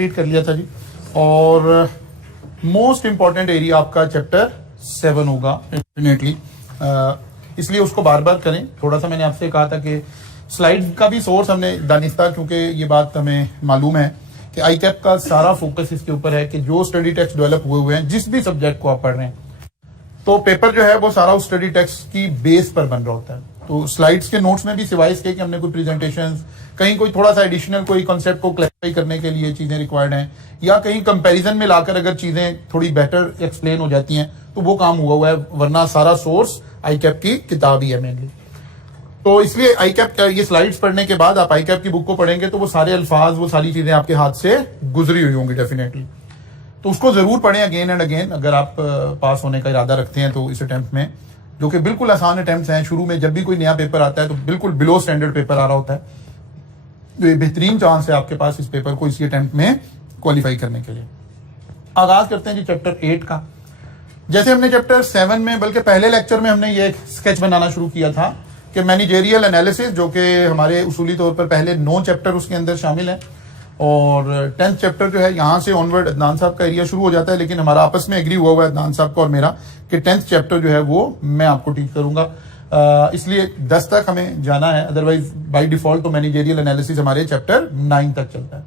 Complete कर लिया था जी। और मोस्ट इंपॉर्टेंट एरिया आपका चैप्टर 7 होगा डेफिनेटली, इसलिए उसको बार बार करें। थोड़ा सा मैंने आपसे कहा था कि स्लाइड का भी सोर्स हमने दानिस्ता, क्योंकि ये बात हमें मालूम है कि आईकैप का सारा फोकस इसके ऊपर है कि जो स्टडी टेक्स्ट डेवलप हुए हैं जिस भी सब्जेक्ट को आप पढ़ रहे हैं, तो पेपर जो है वो सारा उस स्टडी टेक्स्ट की बेस पर बन रहा होता है। तो स्लाइड्स के नोट्स में भी सिवाय इसके कि हमने कोई प्रेजेंटेशंस, कहीं कोई थोड़ा सा एडिशनल कोई कॉन्सेप्ट को क्लैरिफाई करने के लिए चीजें रिक्वायर्ड हैं, या कहीं कंपैरिजन में लाकर अगर चीजें थोड़ी बेटर एक्सप्लेन हो जाती हैं तो वो काम हुआ है, वरना सारा सोर्स आईकैप की किताब ही है मेनली। तो इसलिए आईकैप ये स्लाइड्स पढ़ने के बाद आप आईकैप की बुक को पढ़ेंगे तो वो सारे अल्फाज, वो सारी चीजें आपके हाथ से गुजरी हुई होंगी डेफिनेटली। तो उसको जरूर पढ़ें अगेन एंड अगेन अगर आप पास होने का इरादा रखते हैं। तो इस अटेम्प्ट में, जो कि बिल्कुल आसान अटेम्प्ट हैं, शुरू में जब भी कोई नया पेपर आता है तो बिल्कुल बिलो स्टैंडर्ड पेपर आ रहा होता है, तो ये बेहतरीन चांस है आपके पास इस पेपर को इसी अटेम्प्ट में क्वालिफाई करने के लिए। आगाज करते हैं जी चैप्टर 8 का। जैसे हमने चैप्टर 7 में, बल्कि पहले लेक्चर में हमने ये एक स्केच बनाना शुरू किया था कि मैनेजरियल एनालिसिस, जो कि हमारे उसूली तौर पर पहले 9 चैप्टर उसके अंदर शामिल है, और 10th चैप्टर जो है यहाँ से ऑनवर्ड अदनान साहब का एरिया शुरू हो जाता है। लेकिन हमारा आपस में एग्री हुआ है अदनान साहब का और मेरा कि 10th चैप्टर जो है वो मैं आपको टीच करूंगा, इसलिए 10 तक हमें जाना है, अदरवाइज बाय डिफॉल्ट तो मैनेजरियल एनालिसिस हमारे चैप्टर 9 तक चलता है।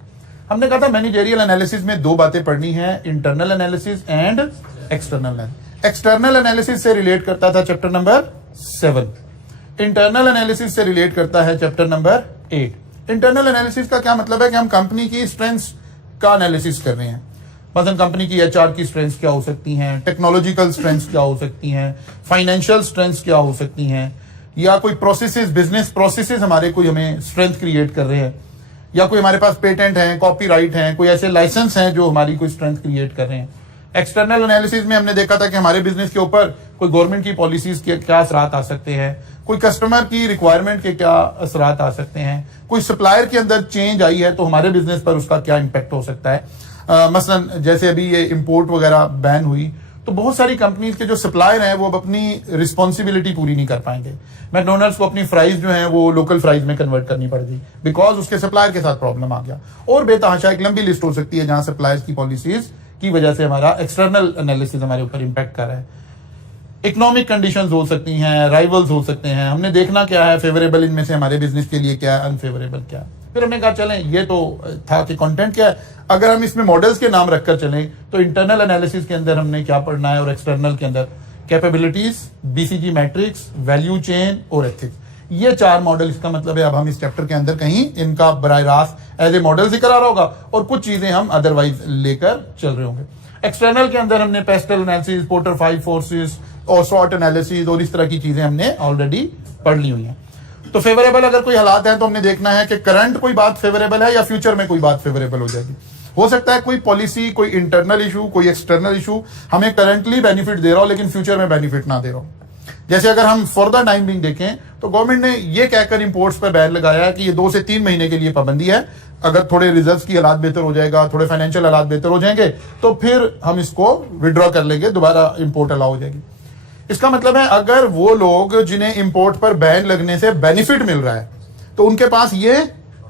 हमने कहा था मैनेजरियल एनालिसिस में 2 बातें पढ़नी है, internal analysis and external. External analysis से रिलेट करता था चैप्टर नंबर 7, इंटरनल एनालिसिस से रिलेट करता है चैप्टर नंबर 8। इंटरनल एनालिसिस का क्या मतलब है कि हम कंपनी की स्ट्रेंथ्स का एनालिसिस कर रहे हैं। मतलब कंपनी की एचआर की स्ट्रेंथ्स क्या हो सकती हैं, टेक्नोलॉजिकल स्ट्रेंथ्स क्या हो सकती हैं, फाइनेंशियल स्ट्रेंथ्स क्या हो सकती हैं, या कोई प्रोसेसेस, बिजनेस प्रोसेसेस हमारे कोई हमें स्ट्रेंथ क्रिएट कर रहे हैं, या कोई हमारे पास पेटेंट है, कॉपीराइट है, कोई ऐसे लाइसेंस हैं जो हमारी कोई स्ट्रेंथ क्रिएट कर रहे हैं। एक्सटर्नल एनालिसिस में हमने देखा था कि हमारे बिजनेस के ऊपर कोई गवर्नमेंट की पॉलिसीज के क्या असरात आ सकते हैं, कोई कस्टमर की रिक्वायरमेंट के क्या असरात आ सकते हैं, कोई सप्लायर के अंदर चेंज आई है तो हमारे बिजनेस पर उसका क्या इंपैक्ट हो सकता है। मसलन जैसे अभी ये इंपोर्ट वगैरह बैन हुई तो बहुत सारी कंपनीज के जो सप्लायर हैं वो अब अपनी रिस्पॉन्सिबिलिटी पूरी नहीं कर पाएंगे। मैकडोनल्ड्स को अपनी फ्राइज जो है वो लोकल फ्राइज में कन्वर्ट करनी पड़ गई बिकॉज उसके सप्लायर के साथ प्रॉब्लम आ गया, और बेतहाशा एक लंबी लिस्ट हो सकती है जहां सप्लायर्स की पॉलिसीज की वजह से हमारा एक्सटर्नल एनालिसिस हमारे ऊपर इंपैक्ट कर रहा है। इकोनॉमिक कंडीशंस हो सकती हैं, राइवल्स हो सकते हैं, हमने देखना क्या है फेवरेबल इनमें से हमारे बिजनेस के लिए, क्या है अनफेवरेबल क्या है। फिर हमने कहा चलें ये तो था कि कंटेंट क्या है, अगर हम इसमें मॉडल्स के नाम रखकर चलें तो इंटरनल एनालिसिस के अंदर हमने क्या पढ़ना है और एक्सटर्नल के अंदर capabilities, BCG matrix, value chain और एथिक्स, ये 4 मॉडल। इसका मतलब है अब हम इस चैप्टर के अंदर कहीं इनका बराह रास्त एज ए मॉडल जिक्र आ रहा होगा और कुछ चीजें हम अदरवाइज लेकर चल रहे होंगे। एक्सटर्नल के अंदर हमने पेस्टल एनालिसिस, पोर्टर 5 फोर्सेस और शॉर्ट एनालिसिस और इस तरह की चीजें हमने ऑलरेडी पढ़ ली हुई हैं। तो फेवरेबल अगर कोई हालात है तो हमने देखना है कि करंट कोई बात फेवरेबल है या फ्यूचर में कोई बात फेवरेबल हो जाएगी। हो सकता है कोई पॉलिसी, कोई इंटरनल इशू, कोई एक्सटर्नल इशू हमें करंटली बेनिफिट दे रहा हो लेकिन फ्यूचर में बेनिफिट ना दे रहा हो। जैसे अगर हम फॉर द टाइम बिंग देखें तो गवर्नमेंट ने ये कहकर इंपोर्ट्स पर बैन लगाया है कि ये 2 से 3 महीने के लिए पाबंदी है, अगर थोड़े रिजर्व की हालात बेहतर हो जाएगा, थोड़े फाइनेंशियल हालात बेहतर हो जाएंगे तो फिर हम इसको विड्रॉ कर लेंगे, दोबारा इंपोर्ट अलाउ हो जाएगी। इसका मतलब है अगर वो लोग जिन्हें इंपोर्ट पर बैन लगने से बेनिफिट मिल रहा है तो उनके पास ये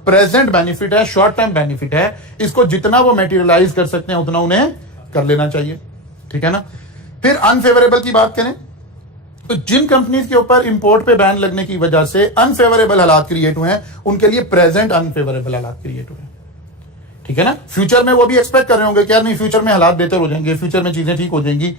प्रेजेंट बेनिफिट है, शॉर्ट टर्म बेनिफिट है, इसको जितना वो मेटीरियलाइज कर सकते हैं उतना उन्हें कर लेना चाहिए, ठीक है ना। फिर अनफेवरेबल की बात करें तो जिन कंपनीज के ऊपर इंपोर्ट पे बैन लगने की वजह से अनफेवरेबल हालात क्रिएट हुए हैं उनके लिए प्रेजेंट अनफेवरेबल हालात क्रिएट हुए हैं, ठीक है ना। फ्यूचर में वो भी एक्सपेक्ट कर रहे होंगे कि यार नहीं फ्यूचर में हालात बेहतर हो जाएंगे, फ्यूचर में चीजें ठीक हो जाएंगी,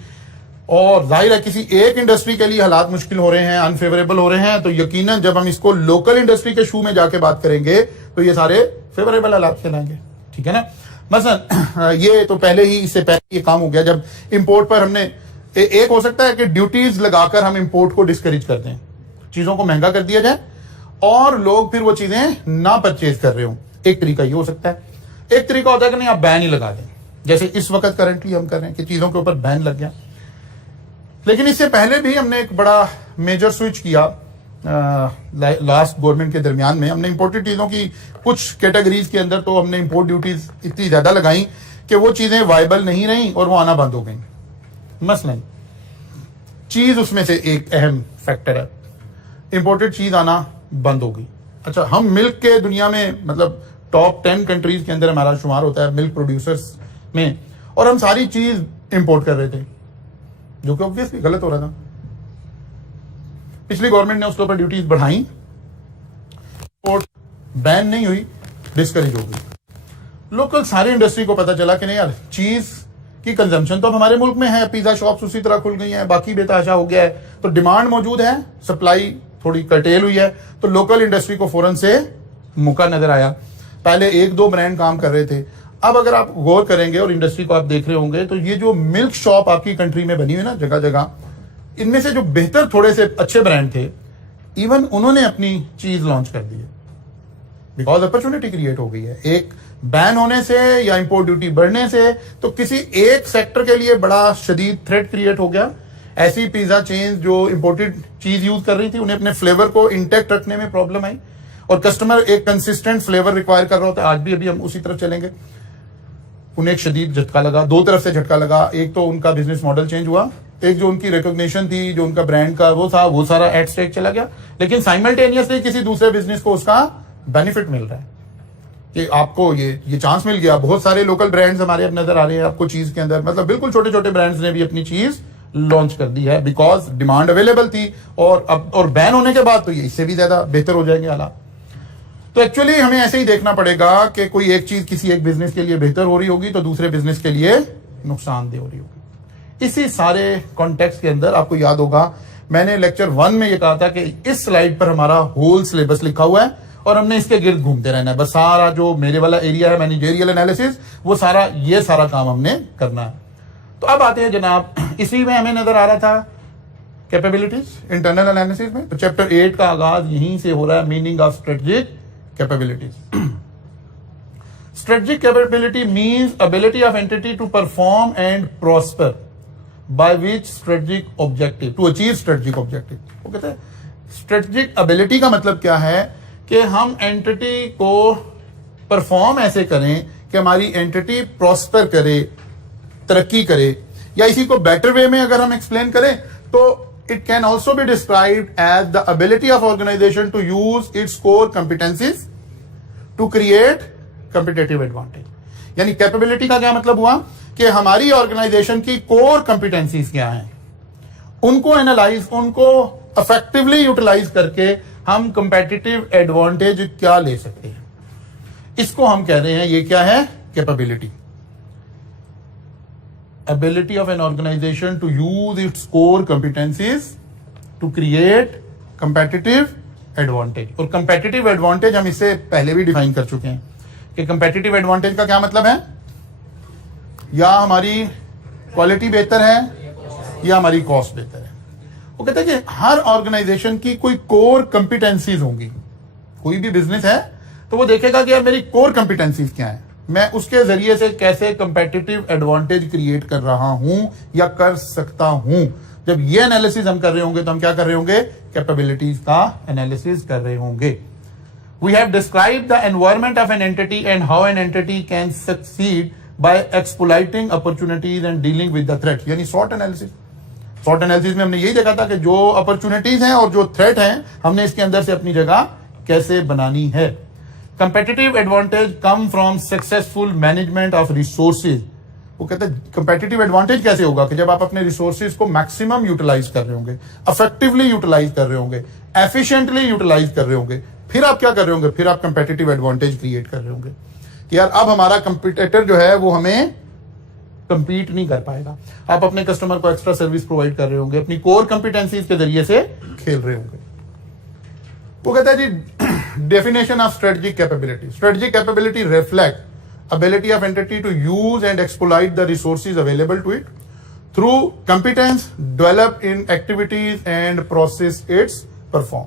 और जाहिर है किसी एक इंडस्ट्री के लिए हालात मुश्किल हो रहे हैं, अनफेवरेबल हो रहे हैं, तो यकीनन जब हम इसको लोकल इंडस्ट्री के शू में जाके बात करेंगे तो ये सारे फेवरेबल हालात कहलाएंगे, ठीक है ना। मसलन ये तो पहले ही, इससे पहले ये काम हो गया जब इंपोर्ट पर हमने एक हो सकता है कि ड्यूटीज लगाकर हम इंपोर्ट को डिस्करेज कर दें, चीजों को महंगा कर दिया जाए और लोग फिर वो चीजें ना परचेज कर रहे हो। एक तरीका ये हो सकता है। एक तरीका होता है कि नहीं आप बैन ही लगा दें, जैसे इस वक्त करंटली हम कर रहे हैं कि चीजों के ऊपर बैन लग गया। लेकिन इससे पहले भी हमने एक बड़ा मेजर स्विच किया लास्ट गवर्नमेंट के दरमियान में। हमने इंपोर्टेड चीजों की कुछ कैटेगरीज के अंदर तो हमने इंपोर्ट ड्यूटीज इतनी ज्यादा लगाई कि वो चीजें वायबल नहीं रही और वो आना बंद हो गई। मसलन चीज उसमें से एक अहम फैक्टर है, इंपोर्टेड चीज आना बंद हो गई। अच्छा, हम मिल्क के दुनिया में मतलब टॉप 10 कंट्रीज के अंदर हमारा शुमार होता है मिल्क प्रोड्यूसर्स में, और हम सारी चीज इंपोर्ट कर रहे थे, जो कि ऑब्वियसली गलत हो रहा था। पिछली गवर्नमेंट ने उसके ऊपर ड्यूटीज बढ़ाई, इंपोर्ट बैन नहीं हुई, डिस्करेज हो गई। लोकल सारी इंडस्ट्री को पता चला कि नहीं यार, चीज की कंजम्पशन तो अब हमारे मुल्क में है, पिज्जा शॉप्स उसी तरह खुल गई हैं, बाकी बेतहाशा हो गया है, तो डिमांड मौजूद है, सप्लाई थोड़ी कर्टेल हुई है, तो लोकल इंडस्ट्री को फौरन से मौका नजर आया। पहले 1-2 ब्रांड काम कर रहे थे, अब अगर आप गौर करेंगे और इंडस्ट्री को आप देख रहे होंगे तो ये जो मिल्क शॉप आपकी कंट्री में बनी हुई ना जगह जगह, इनमें से जो बेहतर थोड़े से अच्छे ब्रांड थे, इवन उन्होंने अपनी चीज लॉन्च कर दी है, बिकॉज अपॉर्चुनिटी क्रिएट हो गई है। एक बैन होने से या इंपोर्ट ड्यूटी बढ़ने से तो किसी एक सेक्टर के लिए बड़ा शदीद थ्रेट क्रिएट हो गया। ऐसी पिज्जा चेन्स जो इंपोर्टेड चीज यूज कर रही थी, उन्हें अपने फ्लेवर को इंटैक्ट रखने में प्रॉब्लम आई, और कस्टमर एक कंसिस्टेंट फ्लेवर रिक्वायर कर रहा होता है। आज भी अभी हम उसी तरफ चलेंगे। उन्हें एक शदीद झटका लगा, 2 तरफ से झटका लगा। एक तो उनका बिजनेस मॉडल चेंज हुआ, एक जो उनकी रिकॉग्निशन थी, जो उनका ब्रांड का वो था, वो सारा एट स्टेक चला गया। लेकिन साइमल्टेनियसली किसी दूसरे बिजनेस को उसका बेनिफिट मिल रहा है कि आपको ये चांस मिल गया। बहुत सारे लोकल ब्रांड्स हमारे अब नजर आ रहे हैं आपको चीज के अंदर, मतलब बिल्कुल छोटे छोटे ब्रांड्स ने भी अपनी चीज लॉन्च कर दी है, बिकॉज डिमांड अवेलेबल थी। और बैन होने के बाद तो ये इससे भी ज्यादा बेहतर हो जाएंगे हालात। तो एक्चुअली हमें ऐसे ही देखना पड़ेगा कि कोई एक चीज किसी एक बिजनेस के लिए बेहतर हो रही होगी तो दूसरे बिजनेस के लिए नुकसानदेह हो रही होगी। इसी सारे कॉन्टेक्स्ट के अंदर आपको याद होगा मैंने लेक्चर 1 में ये कहा था कि इस स्लाइड पर हमारा होल सिलेबस लिखा हुआ है और हमने इसके गिर्द घूमते रहना है। बस सारा जो मेरे वाला एरिया है मैनेजरियल एनालिसिस, वो सारा ये सारा काम हमने करना है। तो अब आते हैं जनाब, इसी में हमें नजर आ रहा था कैपेबिलिटीज इंटरनल एनालिसिस में। तो चैप्टर 8 का आगाज यहीं से हो रहा है, meaning of strategic capabilities. Strategic capability means ability of entity to perform and prosper by which strategic objective to achieve strategic objective. वो कहते हैं स्ट्रेटेजिक एबिलिटी का मतलब क्या है कि हम एंटिटी को परफॉर्म ऐसे करें कि हमारी एंटिटी प्रॉस्पर करे, तरक्की करे, या इसी को बेटर वे में अगर हम एक्सप्लेन करें तो it can also be described as the ability of organisation to use its core competencies to create competitive advantage. यानी कैपेबिलिटी का क्या मतलब हुआ कि हमारी ऑर्गेनाइजेशन की कोर कॉम्पिटेंसीज क्या हैं, उनको एनालाइज, उनको इफेक्टिवली यूटिलाइज करके हम कंपेटिटिव एडवांटेज क्या ले सकते हैं, इसको हम कह रहे हैं, ये क्या है, capability. Ability of an organisation to use its core competencies to create competitive advantage. और कंपेटिटिव एडवांटेज हम इससे पहले भी डिफाइन कर चुके हैं कि कंपेटिटिव एडवांटेज का क्या मतलब है, या हमारी क्वालिटी बेहतर है या हमारी कॉस्ट बेहतर है। वो कहते हैं कि हर ऑर्गेनाइजेशन की कोई कोर कंपिटेंसीज होंगी। कोई भी बिजनेस है तो वो देखेगा कि यार मेरी कोर कंपिटेंसीज क्या है, मैं उसके जरिए से कैसे कंपेटिटिव एडवांटेज क्रिएट कर रहा हूं या कर सकता हूं। जब ये एनालिसिस हम कर रहे होंगे तो हम क्या कर रहे होंगे, कैपेबिलिटीज का एनालिसिस कर रहे होंगे। We have described the environment of an entity and how an entity can succeed by exploiting opportunities and dealing with the threat. यानी शॉर्ट एनालिसिस। शॉर्ट एनालिसिस में हमने यही देखा था कि जो अपॉर्चुनिटीज हैं और जो थ्रेट हैं, हमने इसके अंदर से अपनी जगह कैसे बनानी है। Competitive advantage come from successful management of resources. वो कहते हैं कंपेटिटिव एडवांटेज कैसे होगा कि जब आप अपने रिसोर्सेज को मैक्सिमम यूटिलाइज कर रहे होंगे, इफेक्टिवली यूटिलाइज कर रहे होंगे, एफिशिएंटली यूटिलाइज कर रहे होंगे, फिर आप क्या कर रहे होंगे, फिर आप कंपेटिटिव एडवांटेज क्रिएट कर रहे होंगे कि यार अब हमारा कंपटीटर जो है वो हमें कंपीट नहीं कर पाएगा। आप अपने कस्टमर को एक्स्ट्रा सर्विस प्रोवाइड कर रहे होंगे, अपनी कोर कंपिटेंसीज के जरिए से खेल रहे होंगे। वो कहता है जी definition of strategic capability. Strategic capability reflect ability of entity to use and exploit the resources available to it through competence develop in activities and process its perform.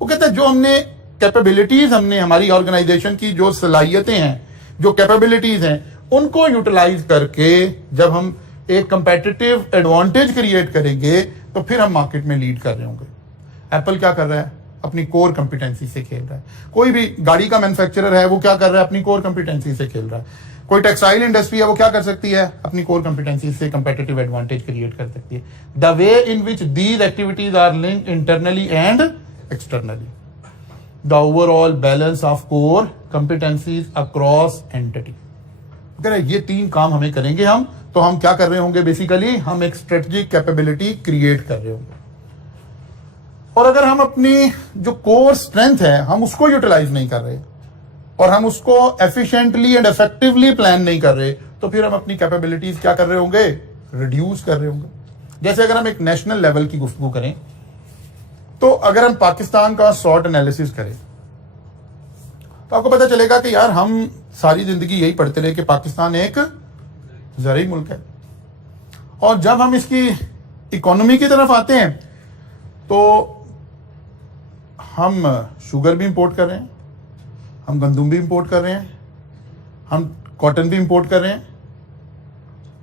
वो कहता है जो हमने कैपेबिलिटीज, हमने हमारी ऑर्गेनाइजेशन की जो सलाहियतें हैं, जो कैपेबिलिटीज हैं, उनको यूटिलाइज करके जब हम एक कंपेटिटिव एडवांटेज क्रिएट करेंगे तो फिर हम मार्केट में लीड कर रहे होंगे। एप्पल क्या कर रहा है, अपनी कोर कंपिटेंसी से खेल रहा है। कोई भी गाड़ी का मैन्युफैक्चरर है वो क्या कर रहा है, अपनी कोर कंपिटेंसी से खेल रहा है। कोई टेक्सटाइल इंडस्ट्री है वो क्या कर सकती है, अपनी कोर कंपिटेंसी से कंपेटिटिव एडवांटेज क्रिएट कर सकती है। The way in which these activities are linked internally and externally. The overall balance of core competencies across entity. अगर ये 3 काम हमें करेंगे हम, तो हम क्या कर रहे होंगे, बेसिकली हम एक स्ट्रेटेजिक कैपेबिलिटी क्रिएट कर रहे होंगे। और अगर हम अपनी जो कोर स्ट्रेंथ है हम उसको यूटिलाइज नहीं कर रहे और हम उसको एफिशिएंटली एंड इफेक्टिवली प्लान नहीं कर रहे, तो फिर हम अपनी कैपेबिलिटीज क्या कर रहे होंगे, रिड्यूस कर रहे होंगे। जैसे अगर हम एक नेशनल लेवल की गुफ्तगू करें, तो अगर हम पाकिस्तान का शॉर्ट एनालिसिस करें तो आपको पता चलेगा कि यार हम सारी जिंदगी यही पढ़ते रहे कि पाकिस्तान एक ज़रई मुल्क है, और जब हम इसकी इकोनॉमी की तरफ आते हैं तो हम शुगर भी इंपोर्ट कर रहे हैं, हम गंदम भी इंपोर्ट कर रहे हैं, हम कॉटन भी इंपोर्ट कर रहे हैं।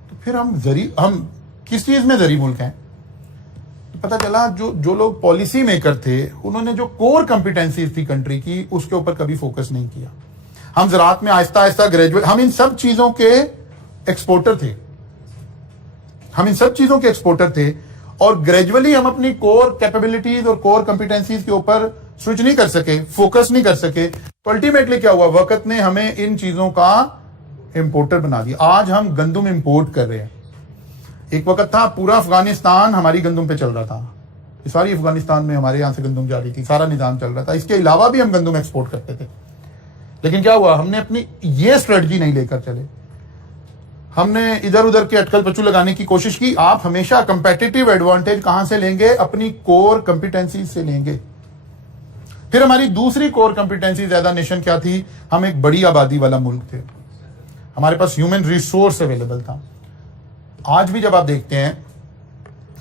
तो फिर हम किस चीज में जरी मुल्क हैं? तो पता चला जो लोग पॉलिसी मेकर थे उन्होंने जो कोर कंपिटेंसीज थी कंट्री की उसके ऊपर कभी फोकस नहीं किया। हम ज़राअत में आहिस्ता आहिस्ता ग्रेजुएट, हम इन सब चीजों के एक्सपोर्टर थे, और ग्रेजुअली हम अपनी कोर कैपेबिलिटीज और कोर कंपिटेंसीज के ऊपर स्विच नहीं कर सके, फोकस नहीं कर सके। तो अल्टीमेटली क्या हुआ, वक्त ने हमें इन चीजों का इंपोर्टर बना दिया। आज हम गंदम इंपोर्ट कर रहे हैं। एक वक्त था पूरा अफगानिस्तान हमारी गंदम पे चल रहा था, सारी अफगानिस्तान में हमारे यहां से गंदम जा रही थी, सारा निजाम चल रहा था। इसके अलावा भी हम गंदम एक्सपोर्ट करते थे। लेकिन क्या हुआ, हमने अपनी ये स्ट्रेटजी नहीं लेकर चले, हमने इधर उधर के अटकल पचू लगाने की कोशिश की। आप हमेशा कंपेटिटिव एडवांटेज कहां से लेंगे, अपनी कोर कंपिटेंसी से लेंगे। फिर हमारी दूसरी कोर कंपिटेंसी ज्यादा नेशन क्या थी, हम एक बड़ी आबादी वाला मुल्क थे, हमारे पास ह्यूमन रिसोर्स अवेलेबल था। आज भी जब आप देखते हैं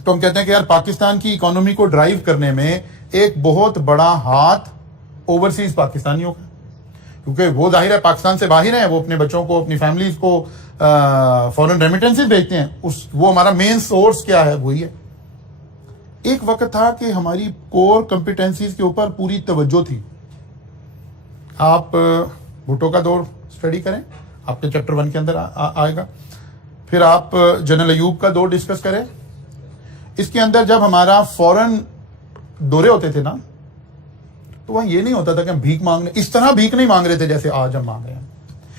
तो हम कहते हैं कि यार पाकिस्तान की इकोनॉमी को ड्राइव करने में एक बहुत बड़ा हाथ ओवरसीज पाकिस्तानियों का, क्योंकि वो जाहिर है पाकिस्तान से बाहर है, वो अपने बच्चों को, अपनी फैमिलीज को फॉरेन रेमिटेंसेस भेजते हैं। वो हमारा मेन सोर्स क्या है, वही है। एक वक्त था कि हमारी कोर कंपिटेंसीज के ऊपर पूरी तवज्जो थी। आप भुट्टो का दौर स्टडी करें, आपके चैप्टर 1 के अंदर आएगा। फिर आप जनरल अयूब का दौर डिस्कस करें। इसके अंदर जब हमारा फॉरेन दौरे होते थे ना, तो वहां ये नहीं होता था कि हम भीख मांगने, इस तरह भीख नहीं मांग रहे थे जैसे आज हम मांग रहे हैं।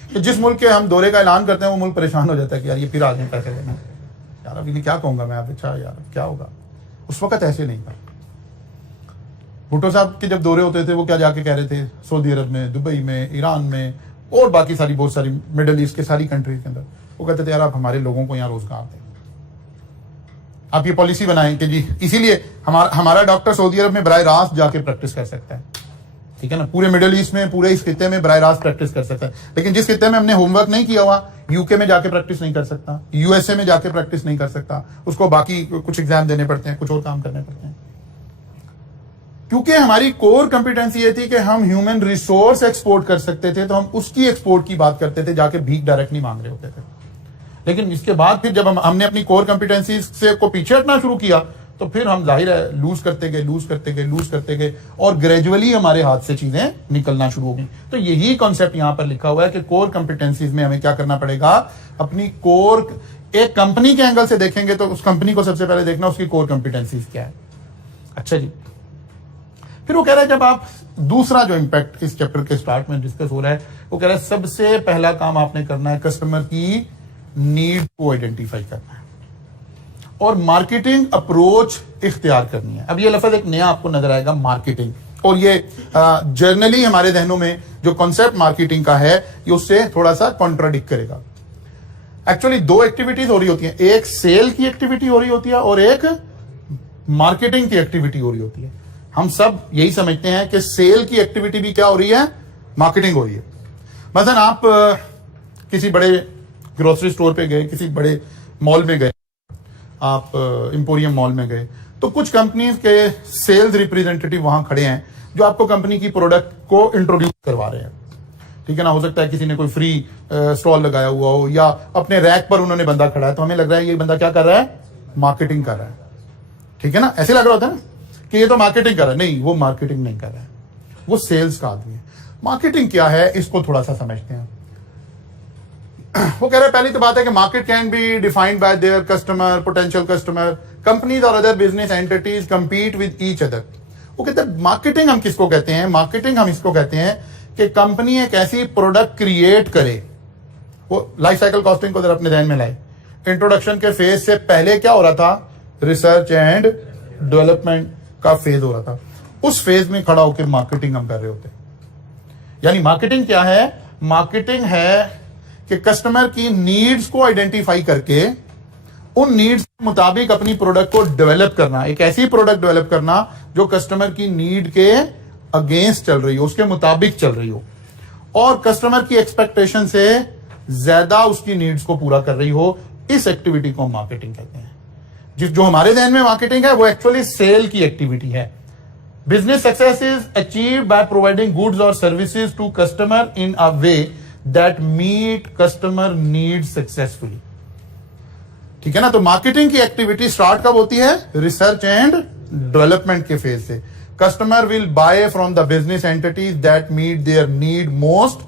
कि जिस मुल्क के हम दौरे का ऐलान करते हैं वो मुल्क परेशान हो जाता है कि यार ये फिर आ गए पैसे लेना, यार अभी क्या कहूंगा मैं, अब अच्छा यार क्या होगा। उस वक्त ऐसे नहीं था। भुट्टो साहब के जब दौरे होते थे वो क्या जाके कह रहे थे, सऊदी अरब में, दुबई में, ईरान में और बाकी सारी बहुत सारी मिडल ईस्ट के सारी कंट्रीज के अंदर, वो कहते थे यार आप हमारे लोगों को यहाँ रोजगार दें, आप ये पॉलिसी बनाएं कि जी इसीलिए हमारा डॉक्टर सऊदी अरब में बराह रास्त जाके प्रैक्टिस कर सकता है, ठीक है ना, पूरे मिडिल ईस्ट में, पूरे इस खिते में बराह रास्त प्रैक्टिस कर सकता है। लेकिन जिस खिते में हमने होमवर्क नहीं किया हुआ, यूके में जाके प्रैक्टिस नहीं कर सकता, यूएसए में जाके प्रैक्टिस नहीं कर सकता, उसको बाकी कुछ एग्जाम देने पड़ते हैं, कुछ और काम करने पड़ते हैं। क्योंकि हमारी कोर कंपिटेंसी ये थी कि हम ह्यूमन रिसोर्स एक्सपोर्ट कर सकते थे, तो हम उसकी एक्सपोर्ट की बात करते थे, जाके भीख डायरेक्ट नहीं मांग रहे होते थे। लेकिन इसके बाद फिर जब हमने अपनी कोर कंपिटेंसी से को पीछे हटना शुरू किया, तो फिर हम जाहिर है लूज करते गए और ग्रेजुअली हमारे हाथ से चीजें निकलना शुरू हो गई। तो यही कॉन्सेप्ट यहां पर लिखा हुआ है कि कोर कंपिटेंसीज में हमें क्या करना पड़ेगा, अपनी कोर, एक कंपनी के एंगल से देखेंगे तो उस कंपनी को सबसे पहले देखना उसकी कोर कंपिटेंसीज क्या है। अच्छा जी, फिर वो कह रहा है जब आप दूसरा जो इंपैक्ट इस चैप्टर के स्टार्ट में डिस्कस हो रहा है, वो कह रहा है सबसे पहला काम आपने करना है कस्टमर की नीड को आइडेंटिफाई करना है और मार्केटिंग अप्रोच इख्तियार करनी है। अब ये लफ्ज एक नया आपको नजर आएगा, मार्केटिंग, और ये जर्नली हमारे जहनों में जो कॉन्सेप्ट मार्केटिंग का है ये उससे थोड़ा सा कॉन्ट्राडिक्ट करेगा। एक्चुअली 2 एक्टिविटीज हो रही होती हैं, एक सेल की एक्टिविटी हो रही होती है और एक मार्केटिंग की एक्टिविटी हो रही होती है। हम सब यही समझते हैं कि सेल की एक्टिविटी भी क्या हो रही है, मार्केटिंग हो रही है। मसलन आप किसी बड़े ग्रोसरी स्टोर पे गए, किसी बड़े मॉल में गए, आप इंपोरियम मॉल में गए, तो कुछ कंपनीज के सेल्स रिप्रेजेंटेटिव वहां खड़े हैं जो आपको कंपनी की प्रोडक्ट को इंट्रोड्यूस करवा रहे हैं, ठीक है ना। हो सकता है किसी ने कोई फ्री स्टॉल लगाया हुआ हो या अपने रैक पर उन्होंने बंदा खड़ा है, तो हमें लग रहा है ये बंदा क्या कर रहा है, मार्केटिंग कर रहा है, ठीक है ना। ऐसे लग रहा होता है ना कि ये तो मार्केटिंग कर रहा है, नहीं, वो मार्केटिंग नहीं कर रहा है, वो सेल्स का आदमी है। मार्केटिंग क्या है इसको थोड़ा सा समझते हैं। वो कह रहे हैं पहली तो बात है कि market can be defined by their customer, potential customer, companies और other business entities compete with each other. वो कहते हैं मार्केटिंग हम किसको कहते हैं? मार्केटिंग हम इसको कहते हैं कि कंपनी एक ऐसी प्रोडक्ट क्रिएट करे। वो लाइफ साइकिल कॉस्टिंग को जरा अपने ध्यान में लाए। इंट्रोडक्शन के फेज से पहले क्या हो रहा था? रिसर्च एंड डेवलपमेंट का फेज हो रहा था। उस फेज में खड़ा होकर मार्केटिंग हम कर रहे होते हैं। यानी मार्केटिंग क्या है? मार्केटिंग है कि कस्टमर की नीड्स को आइडेंटिफाई करके उन नीड्स के मुताबिक अपनी प्रोडक्ट को डेवलप करना, एक ऐसी प्रोडक्ट डेवलप करना जो कस्टमर की नीड के अगेंस्ट चल रही हो, उसके मुताबिक चल रही हो और कस्टमर की एक्सपेक्टेशन से ज्यादा उसकी नीड्स को पूरा कर रही हो। इस एक्टिविटी को हम मार्केटिंग कहते हैं। जो हमारे ध्यान में मार्केटिंग है वो एक्चुअली सेल की एक्टिविटी है। Business success is achieved by providing goods और services to customer in a way that meet customer need successfully. ठीक है ना? तो मार्केटिंग की एक्टिविटी स्टार्ट कब होती है? रिसर्च एंड डेवलपमेंट के फेज से। Customer will buy from the business entities that meet their need most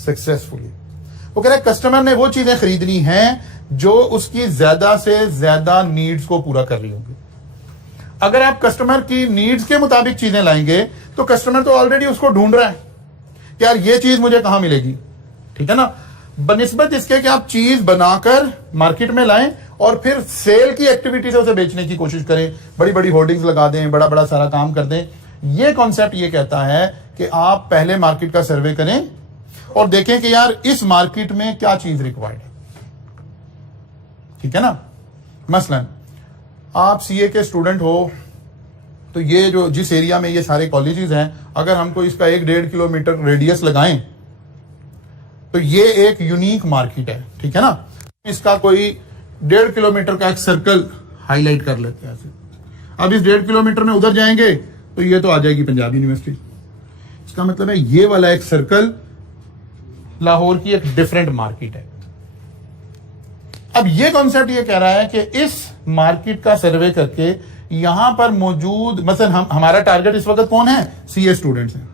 successfully. वो कह रहे कस्टमर ने वो चीजें खरीदनी हैं जो उसकी ज्यादा से ज्यादा नीड्स को पूरा कर रही होंगी। अगर आप कस्टमर की नीड्स के मुताबिक चीजें लाएंगे तो कस्टमर तो ऑलरेडी उसको ढूंढ रहा है कि यार ये चीज मुझे कहां मिलेगी। ठीक है ना? बनिस्बत इसके कि आप चीज बनाकर मार्केट में लाएं और फिर सेल की एक्टिविटी से उसे बेचने की कोशिश करें, बड़ी बड़ी होर्डिंग्स लगा दें, बड़ा बड़ा सारा काम कर दें। ये कॉन्सेप्ट ये कहता है कि आप पहले मार्केट का सर्वे करें और देखें कि यार इस मार्केट में क्या चीज रिक्वायर्ड है। ठीक है ना? मसलन आप सीए के स्टूडेंट हो तो ये जो जिस एरिया में ये सारे कॉलेजेस हैं, अगर हमको इसका 1-1.5 किलोमीटर रेडियस लगाएं तो ये एक यूनिक मार्केट है। ठीक है ना? इसका कोई 1.5 किलोमीटर का एक सर्कल हाईलाइट कर लेते हैं ऐसे। अब इस 1.5 किलोमीटर में उधर जाएंगे तो ये तो आ जाएगी पंजाब यूनिवर्सिटी। इसका मतलब है ये वाला एक सर्कल लाहौर की एक डिफरेंट मार्केट है। अब ये कॉन्सेप्ट ये कह रहा है कि इस मार्केट का सर्वे करके यहां पर मौजूद मतलब हमारा टारगेट इस वक्त कौन है? सीए स्टूडेंट्स हैं।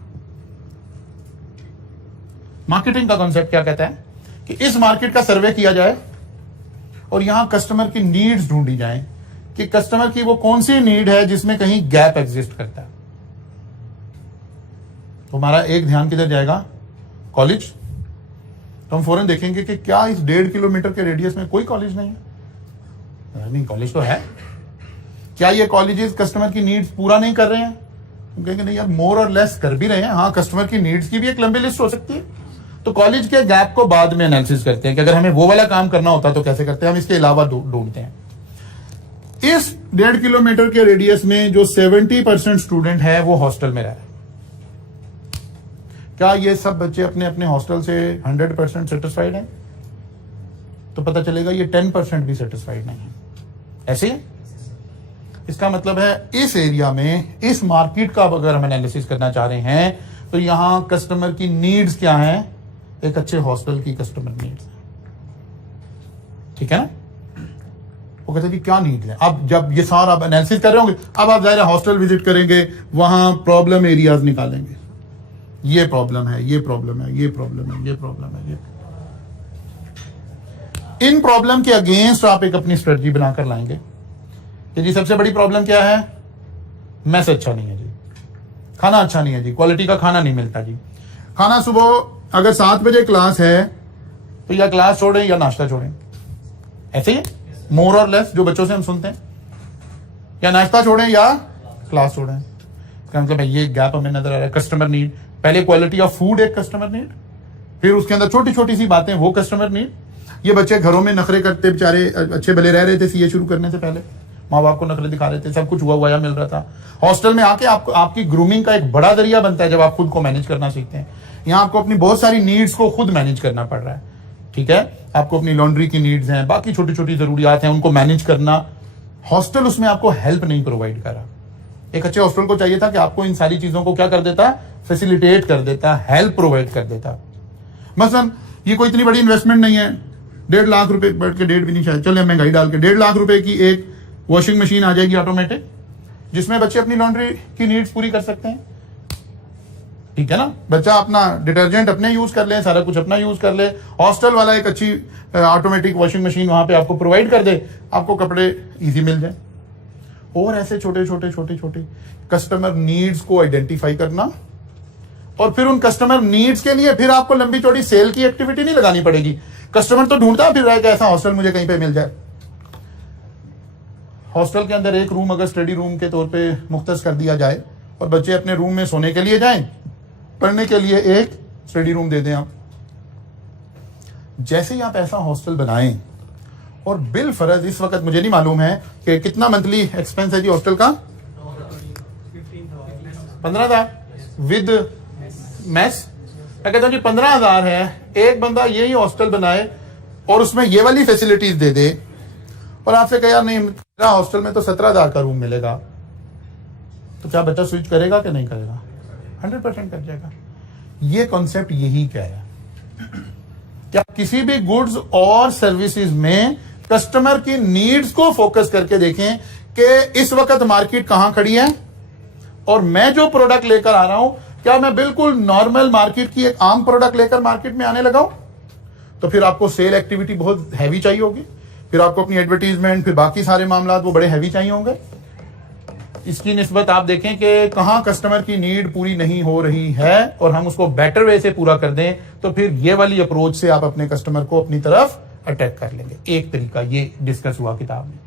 मार्केटिंग का कॉन्सेप्ट क्या कहता है कि इस मार्केट का सर्वे किया जाए और यहां कस्टमर की नीड्स ढूंढी जाए कि कस्टमर की वो कौन सी नीड है जिसमें कहीं गैप एग्जिस्ट करता है। तो हमारा एक ध्यान किधर जाएगा? कॉलेज। तो हम फौरन देखेंगे कि क्या इस 1.5 किलोमीटर के रेडियस में कोई कॉलेज नहीं है? नहीं, कॉलेज तो है। क्या ये कॉलेजेस कस्टमर की नीड्स पूरा नहीं कर रहे हैं? हम कहेंगे नहीं यार, मोर और लेस कर भी रहे हैं। हाँ, कस्टमर की नीड्स की भी एक लंबी लिस्ट हो सकती है। तो कॉलेज के गैप को बाद में एनालिसिस करते हैं कि अगर हमें वो वाला काम करना होता तो कैसे करते हैं, हम इसके अलावा ढूंढते हैं। इस 1.5 किलोमीटर के रेडियस में जो 70% स्टूडेंट है वो हॉस्टल में रह रहे हैं। क्या ये सब बच्चे अपने अपने हॉस्टल से 100% सेटिस्फाइड हैं? तो पता चलेगा ये 10% भी सेटिस्फाइड नहीं है। ऐसे ही इसका मतलब है इस एरिया में, इस मार्केट का अगर हम एनालिसिस करना चाह रहे हैं तो यहां कस्टमर की नीड्स क्या है? एक अच्छे हॉस्टल की कस्टमर नीड्स। ठीक है ना? वो कहते हैं कि क्या नीड है। अब जब ये सारा आप एनालिसिस कर रहे होंगे, अब आप जाहिर हॉस्टल विजिट करेंगे, वहां प्रॉब्लम एरियाज निकालेंगे। ये प्रॉब्लम है, ये प्रॉब्लम है, ये प्रॉब्लम है, ये प्रॉब्लम है, ये। इन प्रॉब्लम के अगेंस्ट आप एक अपनी स्ट्रेटजी बनाकर लाएंगे कि जी सबसे बड़ी प्रॉब्लम क्या है? मैस अच्छा नहीं है जी, खाना अच्छा नहीं है जी, क्वालिटी का खाना नहीं मिलता जी। खाना सुबह अगर 7 बजे क्लास है तो या क्लास छोड़ें या नाश्ता छोड़ें। ऐसे ही मोर और लेस जो बच्चों से हम सुनते हैं, या नाश्ता छोड़ें या क्लास छोड़ें। इसका मतलब है ये गैप हमें नजर आ रहा है। कस्टमर नीड, पहले क्वालिटी ऑफ फूड एक कस्टमर नीड, फिर उसके अंदर छोटी छोटी सी बातें वो कस्टमर नीड। ये बच्चे घरों में नखरे करते बेचारे अच्छे भले रह रहे थे, सीए शुरू करने से पहले माँ बाप को नखरे दिखा रहे थे, सब कुछ हुआ हुआ मिल रहा था। हॉस्टल में आके आपकी ग्रूमिंग का एक बड़ा जरिया बनता है जब आप खुद को मैनेज करना सीखते हैं। यहाँ आपको अपनी बहुत सारी नीड्स को खुद मैनेज करना पड़ रहा है। ठीक है, आपको अपनी लॉन्ड्री की नीड्स हैं, बाकी छोटी छोटी जरूरियात हैं, उनको मैनेज करना। हॉस्टल उसमें आपको हेल्प नहीं प्रोवाइड कर रहा। एक अच्छे हॉस्टल को चाहिए था कि आपको इन सारी चीजों को क्या कर देता, फैसिलिटेट कर देता, हेल्प प्रोवाइड कर देता। मसलन ये कोई इतनी बड़ी इन्वेस्टमेंट नहीं है, 1.5 लाख रुपए, बढ़ के 1.5 भी नहीं, शायद चलिए महंगाई डाल के 1.5 लाख रुपए की एक वॉशिंग मशीन आ जाएगी ऑटोमेटिक, जिसमें बच्चे अपनी लॉन्ड्री की नीड्स पूरी कर सकते हैं। ठीक है ना, बच्चा अपना डिटर्जेंट अपने यूज कर ले, सारा कुछ अपना यूज कर ले। हॉस्टल वाला एक अच्छी ऑटोमेटिक वॉशिंग मशीन वहां पे आपको प्रोवाइड कर दे, आपको कपड़े इजी मिल जाए। और ऐसे छोटे छोटे कस्टमर नीड्स को आइडेंटिफाई करना, और फिर उन कस्टमर नीड्स के लिए फिर आपको लंबी चौड़ी सेल की एक्टिविटी नहीं लगानी पड़ेगी। कस्टमर तो ढूंढता फिर रहा है कि ऐसा हॉस्टल मुझे कहीं पे मिल जाए। हॉस्टल के अंदर एक रूम अगर स्टडी रूम के तौर पे मुख्तस कर दिया जाए और बच्चे अपने रूम में सोने के लिए जाएं, पढ़ने के लिए एक स्टडी रूम दे दें आप। जैसे ही आप ऐसा हॉस्टल बनाएं, और बिल फर्ज इस वक्त मुझे नहीं मालूम है कि कितना मंथली एक्सपेंस है जी हॉस्टल का, 15,000 विद मेस। मैं कहता हूं जी 15,000 है, एक बंदा यही हॉस्टल बनाए और उसमें ये वाली फैसिलिटीज दे दे, और आपसे कहा यार नहीं मेरा हॉस्टल में तो 17,000 का रूम मिलेगा, तो क्या बच्चा स्विच करेगा कि नहीं करेगा? 100% कर जाएगा। ये कॉन्सेप्ट यही कह रहा है कि आप किसी भी गुड्स और सर्विसेज में कस्टमर की नीड्स को फोकस करके देखें कि इस वक्त मार्केट कहां खड़ी है, और मैं जो प्रोडक्ट लेकर आ रहा हूं क्या मैं बिल्कुल नॉर्मल मार्केट की एक आम प्रोडक्ट लेकर मार्केट में आने लगा हूं? तो फिर आपको सेल एक्टिविटी बहुत हैवी चाहिए होगी, फिर आपको अपनी एडवर्टीजमेंट, फिर बाकी सारे मामला वो बड़े हैवी चाहिए होंगे। इसकी निस्बत आप देखें कि कहां कस्टमर की नीड पूरी नहीं हो रही है और हम उसको बेटर वे से पूरा कर दें, तो फिर ये वाली अप्रोच से आप अपने कस्टमर को अपनी तरफ अटैक कर लेंगे। एक तरीका ये डिस्कस हुआ किताब में।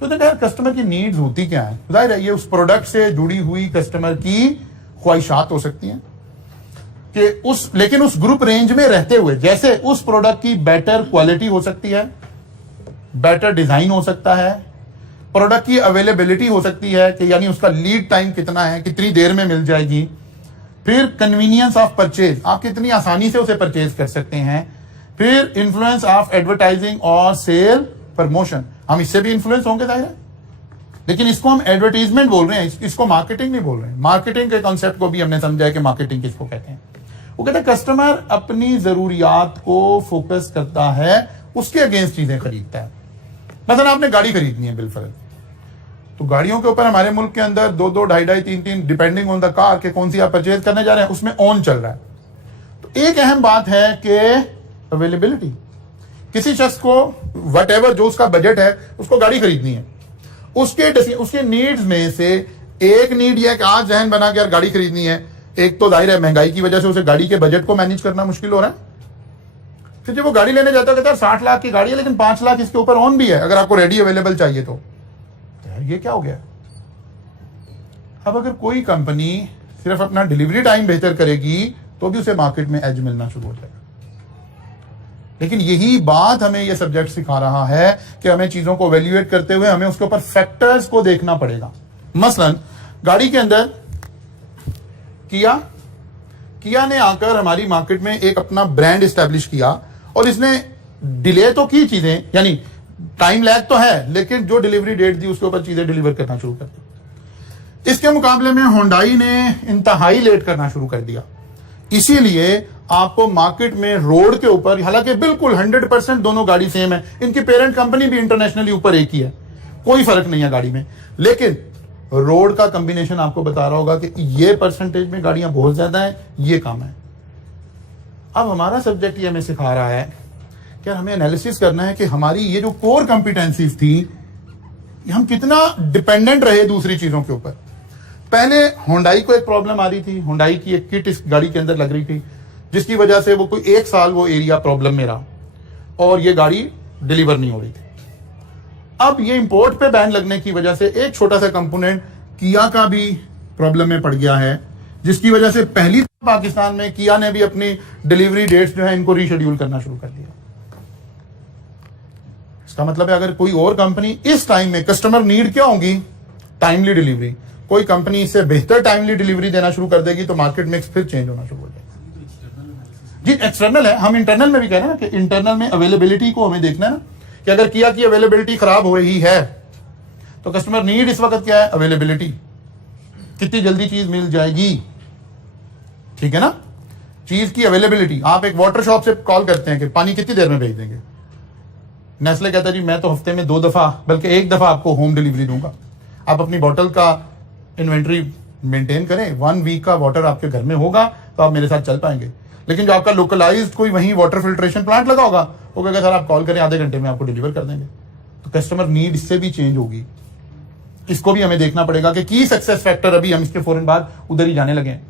तो देखा कस्टमर की नीड्स होती क्या है, जाहिर है ये उस प्रोडक्ट से जुड़ी हुई कस्टमर की ख्वाहिशात हो सकती हैं कि लेकिन उस ग्रुप रेंज में रहते हुए, जैसे उस प्रोडक्ट की बेटर क्वालिटी हो सकती है, बेटर डिजाइन हो सकता है, प्रोडक्ट की अवेलेबिलिटी हो सकती है कि यानी उसका लीड टाइम कितना है, कितनी देर में मिल जाएगी, फिर कन्वीनियंस ऑफ परचेज, आप कितनी आसानी से उसे परचेज कर सकते हैं, फिर इन्फ्लुएंस ऑफ एडवर्टाइजिंग और सेल प्रमोशन, हम इससे भी इन्फ्लुएंस होंगे जाहिर है, लेकिन इसको हम एडवर्टीजमेंट बोल रहे हैं, इसको मार्केटिंग नहीं बोल रहे हैं। मार्केटिंग के कॉन्सेप्ट को भी हमने समझा है कि मार्केटिंग किसको कहते हैं। वो कहते हैं कस्टमर अपनी जरूरियात को फोकस करता है, उसके अगेंस्ट चीजें खरीदता है। मतलब आपने गाड़ी खरीदनी है बिलफर्ज, तो गाड़ियों के ऊपर हमारे मुल्क के अंदर 2-2, 2.5, 3-3 डिपेंडिंग ऑन द कार के कौन सी आप परचेज करने जा रहे हैं, उसमें ऑन चल रहा है। तो एक अहम बात है कि अवेलेबिलिटी, किसी शख्स को वट जो उसका बजट है उसको गाड़ी खरीदनी है, उसके नीड्स में से एक नीड यह कि आज जहन बना के यार गाड़ी खरीदनी है। एक तो जाहिर है महंगाई की वजह से उसे गाड़ी के बजट को मैनेज करना मुश्किल हो रहा है। फिर जब वो गाड़ी लेने जाता है कहता है 60 लाख की गाड़ी है लेकिन 5 लाख इसके ऊपर ऑन भी है, अगर आपको रेडी अवेलेबल चाहिए तो यार ये क्या हो गया। अब अगर कोई कंपनी सिर्फ अपना डिलीवरी टाइम बेहतर करेगी तो भी उसे मार्केट में एज मिलना शुरू हो जाएगा। लेकिन यही बात हमें यह सब्जेक्ट सिखा रहा है कि हमें चीजों को वैल्यूएट करते हुए हमें उसके ऊपर फैक्टर्स को देखना पड़ेगा। मसलन गाड़ी के अंदर किया ने आकर हमारी मार्केट में एक अपना ब्रांड एस्टैब्लिश किया और इसने डिले तो की चीजें, यानी टाइम लैग तो है, लेकिन जो डिलीवरी डेट दी उसके ऊपर चीजें डिलीवर करना शुरू कर दी। इसके मुकाबले में हुंडई ने इंतहाई लेट करना शुरू कर दिया। इसीलिए आपको मार्केट में रोड के ऊपर, हालांकि बिल्कुल 100% दोनों गाड़ी सेम है, इनकी पेरेंट कंपनी भी इंटरनेशनली ऊपर एक ही है, कोई फर्क नहीं है गाड़ी में, लेकिन रोड का कॉम्बिनेशन आपको बता रहा होगा कि ये परसेंटेज में गाड़ियां बहुत ज्यादा है, ये कम है। अब हमारा सब्जेक्ट ये हमें सिखा रहा है कि हमें एनालिसिस करना है कि हमारी ये जो कोर कॉम्पिटेंसीज थी, हम कितना डिपेंडेंट रहे दूसरी चीजों के ऊपर। पहले हुंडई को एक प्रॉब्लम आ रही थी, हुंडई की एक किट इस गाड़ी के अंदर लग रही थी जिसकी वजह से वो कोई 1 साल वो एरिया प्रॉब्लम में रहा और ये गाड़ी डिलीवर नहीं हो रही थी। अब ये इंपोर्ट पे बैन लगने की वजह से एक छोटा सा कंपोनेंट किया का भी प्रॉब्लम में पड़ गया है, जिसकी वजह से पहली पाकिस्तान में किया ने भी अपनी डिलीवरी डेट्स जो है इनको रीशेड्यूल करना शुरू कर दिया। इसका मतलब है अगर कोई और कंपनी इस टाइम में, कस्टमर नीड क्या होगी, टाइमली डिलीवरी, कोई कंपनी इससे बेहतर टाइमली डिलीवरी देना शुरू कर देगी तो मार्केट मिक्स फिर चेंज होना शुरू हो जाएगा। जी एक्सटर्नल है, हम इंटरनल में भी कह रहे हैं ना कि इंटरनल में अवेलेबिलिटी को हमें देखना है ना, कि अगर किया की अवेलेबिलिटी खराब हो रही है तो कस्टमर नीड इस वक्त क्या है, अवेलेबिलिटी, कितनी जल्दी चीज मिल जाएगी, ठीक है ना, चीज की अवेलेबिलिटी। आप एक वाटर शॉप से कॉल करते हैं कि पानी कितनी देर में भेज देंगे, नेस्ले कहता है जी मैं तो हफ्ते में 2 दफा बल्कि 1 दफा आपको होम डिलीवरी दूंगा। आप अपनी बोतल का इन्वेंट्री मेंटेन करें, 1 वीक का वाटर आपके घर में होगा तो आप मेरे साथ चल पाएंगे। लेकिन जो आपका लोकलाइज्ड कोई वहीं वाटर फिल्ट्रेशन प्लांट लगा होगा वो कहेगा सर आप कॉल करें आधे घंटे में आपको डिलीवर कर देंगे। तो कस्टमर नीड इससे भी चेंज होगी। इसको भी हमें देखना पड़ेगा कि की सक्सेस फैक्टर, अभी हम इसके फौरन बाद उधर ही जाने लगे हैं।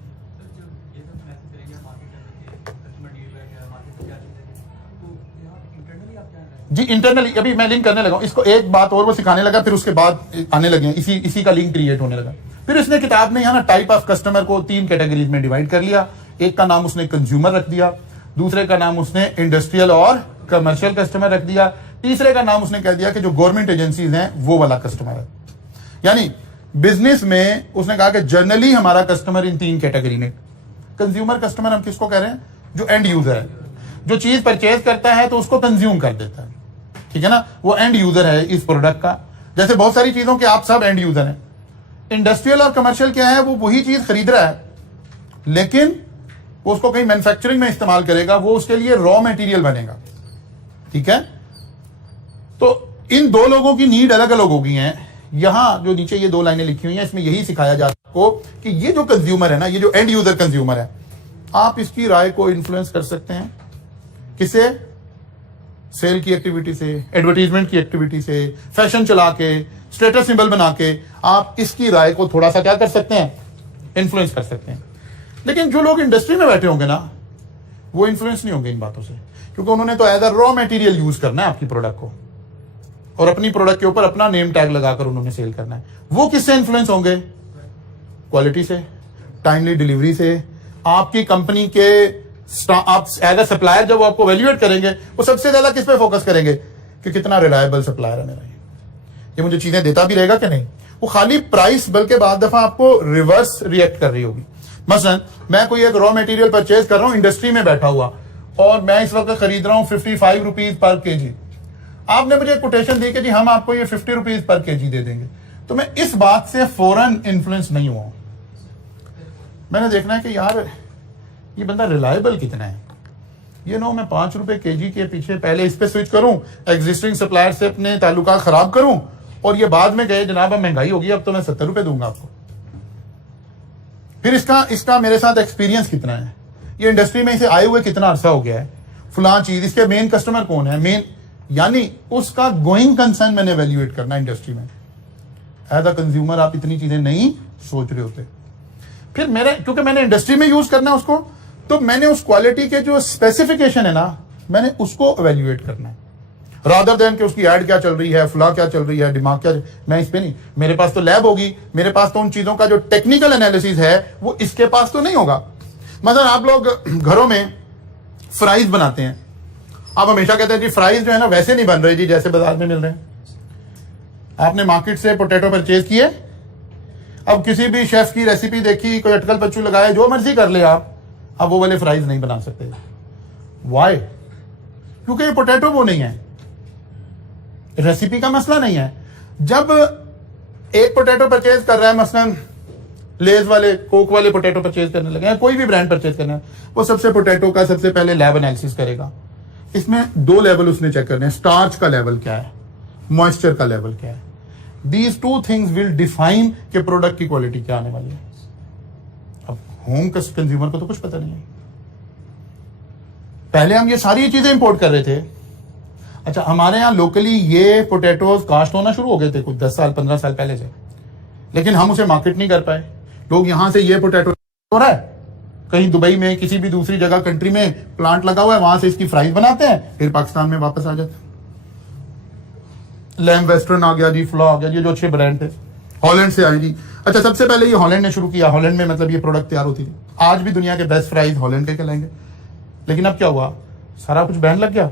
जी इंटरनली अभी मैं लिंक करने लगा हूं इसको, एक बात और वो सिखाने लगा, फिर उसके बाद आने लगे हैं, इसी का लिंक क्रिएट होने लगा। फिर इसने किताब में यहाँ ना टाइप ऑफ कस्टमर को 3 कैटेगरीज में डिवाइड कर लिया। एक का नाम उसने कंज्यूमर रख दिया, दूसरे का नाम उसने इंडस्ट्रियल और कमर्शियल कस्टमर रख दिया, तीसरे का नाम उसने कह दिया कि जो गवर्नमेंट एजेंसीज हैं वो वाला कस्टमर है। यानी बिजनेस में उसने कहा कि जनरली हमारा कस्टमर इन 3 कैटेगरी में। कंज्यूमर कस्टमर हम किसको कह रहे हैं? जो एंड यूजर है, जो चीज परचेज करता है तो उसको कंज्यूम कर देता है, ठीक है ना, वो एंड यूजर है इस प्रोडक्ट का। जैसे बहुत सारी चीजों के आप सब एंड यूजर हैं। इंडस्ट्रियल और कमर्शियल क्या है? वो वही चीज खरीद रहा है लेकिन वो उसको कहीं मैन्युफैक्चरिंग में इस्तेमाल करेगा, वो उसके लिए रॉ मटेरियल बनेगा, ठीक है। तो इन दो लोगों की नीड अलग अलग हो गई हैं। यहां जो नीचे ये 2 लाइनें लिखी हुई हैं इसमें यही सिखाया जाता है आपको कि ये जो कंज्यूमर है ना, ये जो एंड यूजर कंज्यूमर है, आप इसकी राय को इन्फ्लुएंस कर सकते हैं। किसे? सेल की एक्टिविटी से, एडवर्टीजमेंट की एक्टिविटी से, फैशन चला के, स्टेटस सिंबल बना के आप इसकी राय को थोड़ा सा क्या कर सकते हैं? इन्फ्लुएंस कर सकते हैं। लेकिन जो लोग इंडस्ट्री में बैठे होंगे ना, वो इन्फ्लुएंस नहीं होंगे इन बातों से, क्योंकि उन्होंने तो as a raw material use करना है आपकी प्रोडक्ट को, और अपनी प्रोडक्ट के ऊपर अपना नेम टैग लगाकर उन्होंने सेल करना है। वो किससे इन्फ्लुएंस होंगे? क्वालिटी से, टाइमली डिलीवरी से, आपकी कंपनी के आप एज अ सप्लायर जब वो आपको वैल्यूएट करेंगे, वो सबसे ज्यादा किस पे फोकस करेंगे कि कितना रिलायबल सप्लायर है मेरा, ये मुझे चीजें देता भी रहेगा कि नहीं। वो खाली प्राइस बल्कि बाद दफा आपको रिवर्स रिएक्ट कर रही होगी। मसलन मैं कोई एक रॉ मटेरियल परचेज कर रहा हूं इंडस्ट्री में बैठा हुआ, और मैं इस वक्त खरीद रहा हूं 55 रुपीज पर केजी। आपने मुझे कोटेशन दी कि जी हम आपको ये 50 रुपीज पर केजी दे देंगे, तो मैं इस बात से फौरन इन्फ्लुएंस नहीं हुआ। मैंने देखना है कि यार ये बंदा रिलायबल कितना है। ये नो मैं 5 रुपए केजी के पीछे पहले इस पे स्विच करूं, एग्जिस्टिंग सप्लायर से अपने ताल्लुकात खराब करूं, और ये बाद में कहे जनाब अब महंगाई होगी अब तो मैं 70 रुपए दूंगा आपको। फिर इसका मेरे साथ एक्सपीरियंस कितना है, ये इंडस्ट्री में इसे आए हुए कितना अरसा हो गया है, फुलां चीज, इसके मेन कस्टमर कौन है, मेन यानी उसका गोइंग कंसर्न मैंने वैल्यूएट करना इंडस्ट्री में। एज अ कंज्यूमर आप इतनी चीजें नहीं सोच रहे होते। फिर क्योंकि मैंने इंडस्ट्री में यूज करना है उसको, तो मैंने उस क्वालिटी के जो स्पेसिफिकेशन है ना, मैंने उसको एवेल्युएट करना है, रादर देन कि उसकी एड क्या चल रही है, फुला क्या चल रही है, दिमाग क्या। मैं इस पे नहीं, मेरे पास तो लैब होगी, मेरे पास तो उन चीजों का जो टेक्निकल एनालिसिस है वो इसके पास तो नहीं होगा। मतलब आप लोग घरों में फ्राइज बनाते हैं, आप हमेशा कहते हैं जी फ्राइज जो है ना वैसे नहीं बन रहे जी जैसे बाजार में मिल रहे हैं। आपने मार्केट से पोटैटो परचेज किए, अब किसी भी शेफ की रेसिपी देखी, कोई अटकल पच्चू लगाए, जो मर्जी कर ले आप, अब वो वाले फ्राइज नहीं बना सकते। वाई? क्योंकि ये पोटैटो वो नहीं है, रेसिपी का मसला नहीं है। जब एक पोटैटो परचेज कर रहा है, मसलन लेज वाले, कोक वाले पोटैटो परचेज करने लगे हैं, कोई भी ब्रांड परचेज करना है, वो सबसे पोटैटो का सबसे पहले लैब एनालिसिस करेगा। इसमें 2 लेवल उसने चेक करने हैं, स्टार्च का लेवल क्या है, मॉइस्चर का लेवल क्या है। These 2 things will define कि प्रोडक्ट की क्वालिटी क्या आने वाली है। अब होम कंज्यूमर को तो कुछ पता नहीं है। पहले हम ये सारी चीजें इंपोर्ट कर रहे थे। अच्छा, हमारे यहाँ लोकली ये पोटैटोज कास्ट होना शुरू हो गए थे कुछ 10 साल 15 साल पहले से, लेकिन हम उसे मार्केट नहीं कर पाए। लोग यहां से ये पोटैटो हो रहा है, कहीं दुबई में किसी भी दूसरी जगह कंट्री में प्लांट लगा हुआ है, वहां से इसकी फ्राइज बनाते हैं, फिर पाकिस्तान में वापस आ जाते हैं। लैम वेस्टर्न आ गया जी, फ्लो आ गया, ये जो अच्छे ब्रांड थे हॉलैंड से आए जी। अच्छा, सबसे पहले ये हॉलैंड ने शुरू किया, हॉलैंड में मतलब ये प्रोडक्ट तैयार होती थी। आज भी दुनिया के बेस्ट फ्राइज हॉलैंड के कहलाएंगे। लेकिन अब क्या हुआ, सारा कुछ बैन लग गया।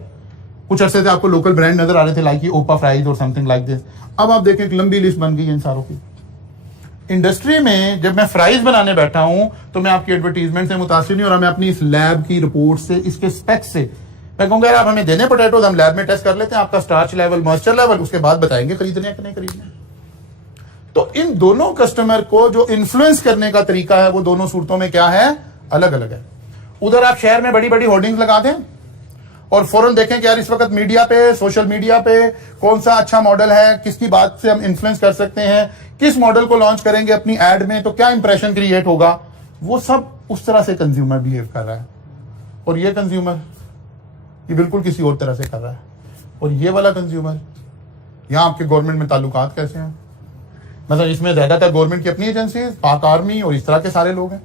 कुछ अरसे से आपको लोकल ब्रांड नजर आ रहे थे, लाइक ओपा फ्राइज और समथिंग लाइक दिस। अब आप देखें एक लंबी लिस्ट बन गई है इन सारों की। इंडस्ट्री में जब मैं फ्राइज बनाने बैठा हूं तो मैं आपकी एडवर्टीजमेंट से मुतासिर नहीं हो रहा, मैं अपनी इस लैब की रिपोर्ट से, इसके स्पेक्स से मैं कहूंगा यार आप हमें देने पोटैटोज, हम लैब में टेस्ट कर लेते हैं आपका स्टार्च लेवल, मॉइस्चर लेवल, उसके बाद बताएंगे खरीदने या नहीं खरीदने। तो इन दोनों कस्टमर को जो इन्फ्लुएंस करने का तरीका है वो दोनों सूरतों में क्या है, अलग अलग है। उधर आप शहर में बड़ी बड़ी होर्डिंग्स लगा दें और फौरन देखें कि यार इस वक्त मीडिया पे, सोशल मीडिया पे कौन सा अच्छा मॉडल है, किसकी बात से हम इन्फ्लुएंस कर सकते हैं, किस मॉडल को लॉन्च करेंगे अपनी एड में तो क्या इंप्रेशन क्रिएट होगा, वो सब उस तरह से कंज्यूमर बिहेव कर रहा है। और ये कंज्यूमर ये बिल्कुल किसी और तरह से कर रहा है। और ये वाला कंज्यूमर, यहां आपके गवर्नमेंट में ताल्लुकात कैसे हैं, मतलब इसमें ज्यादातर गवर्नमेंट की अपनी एजेंसी, पाक आर्मी और इस तरह के सारे लोग हैं।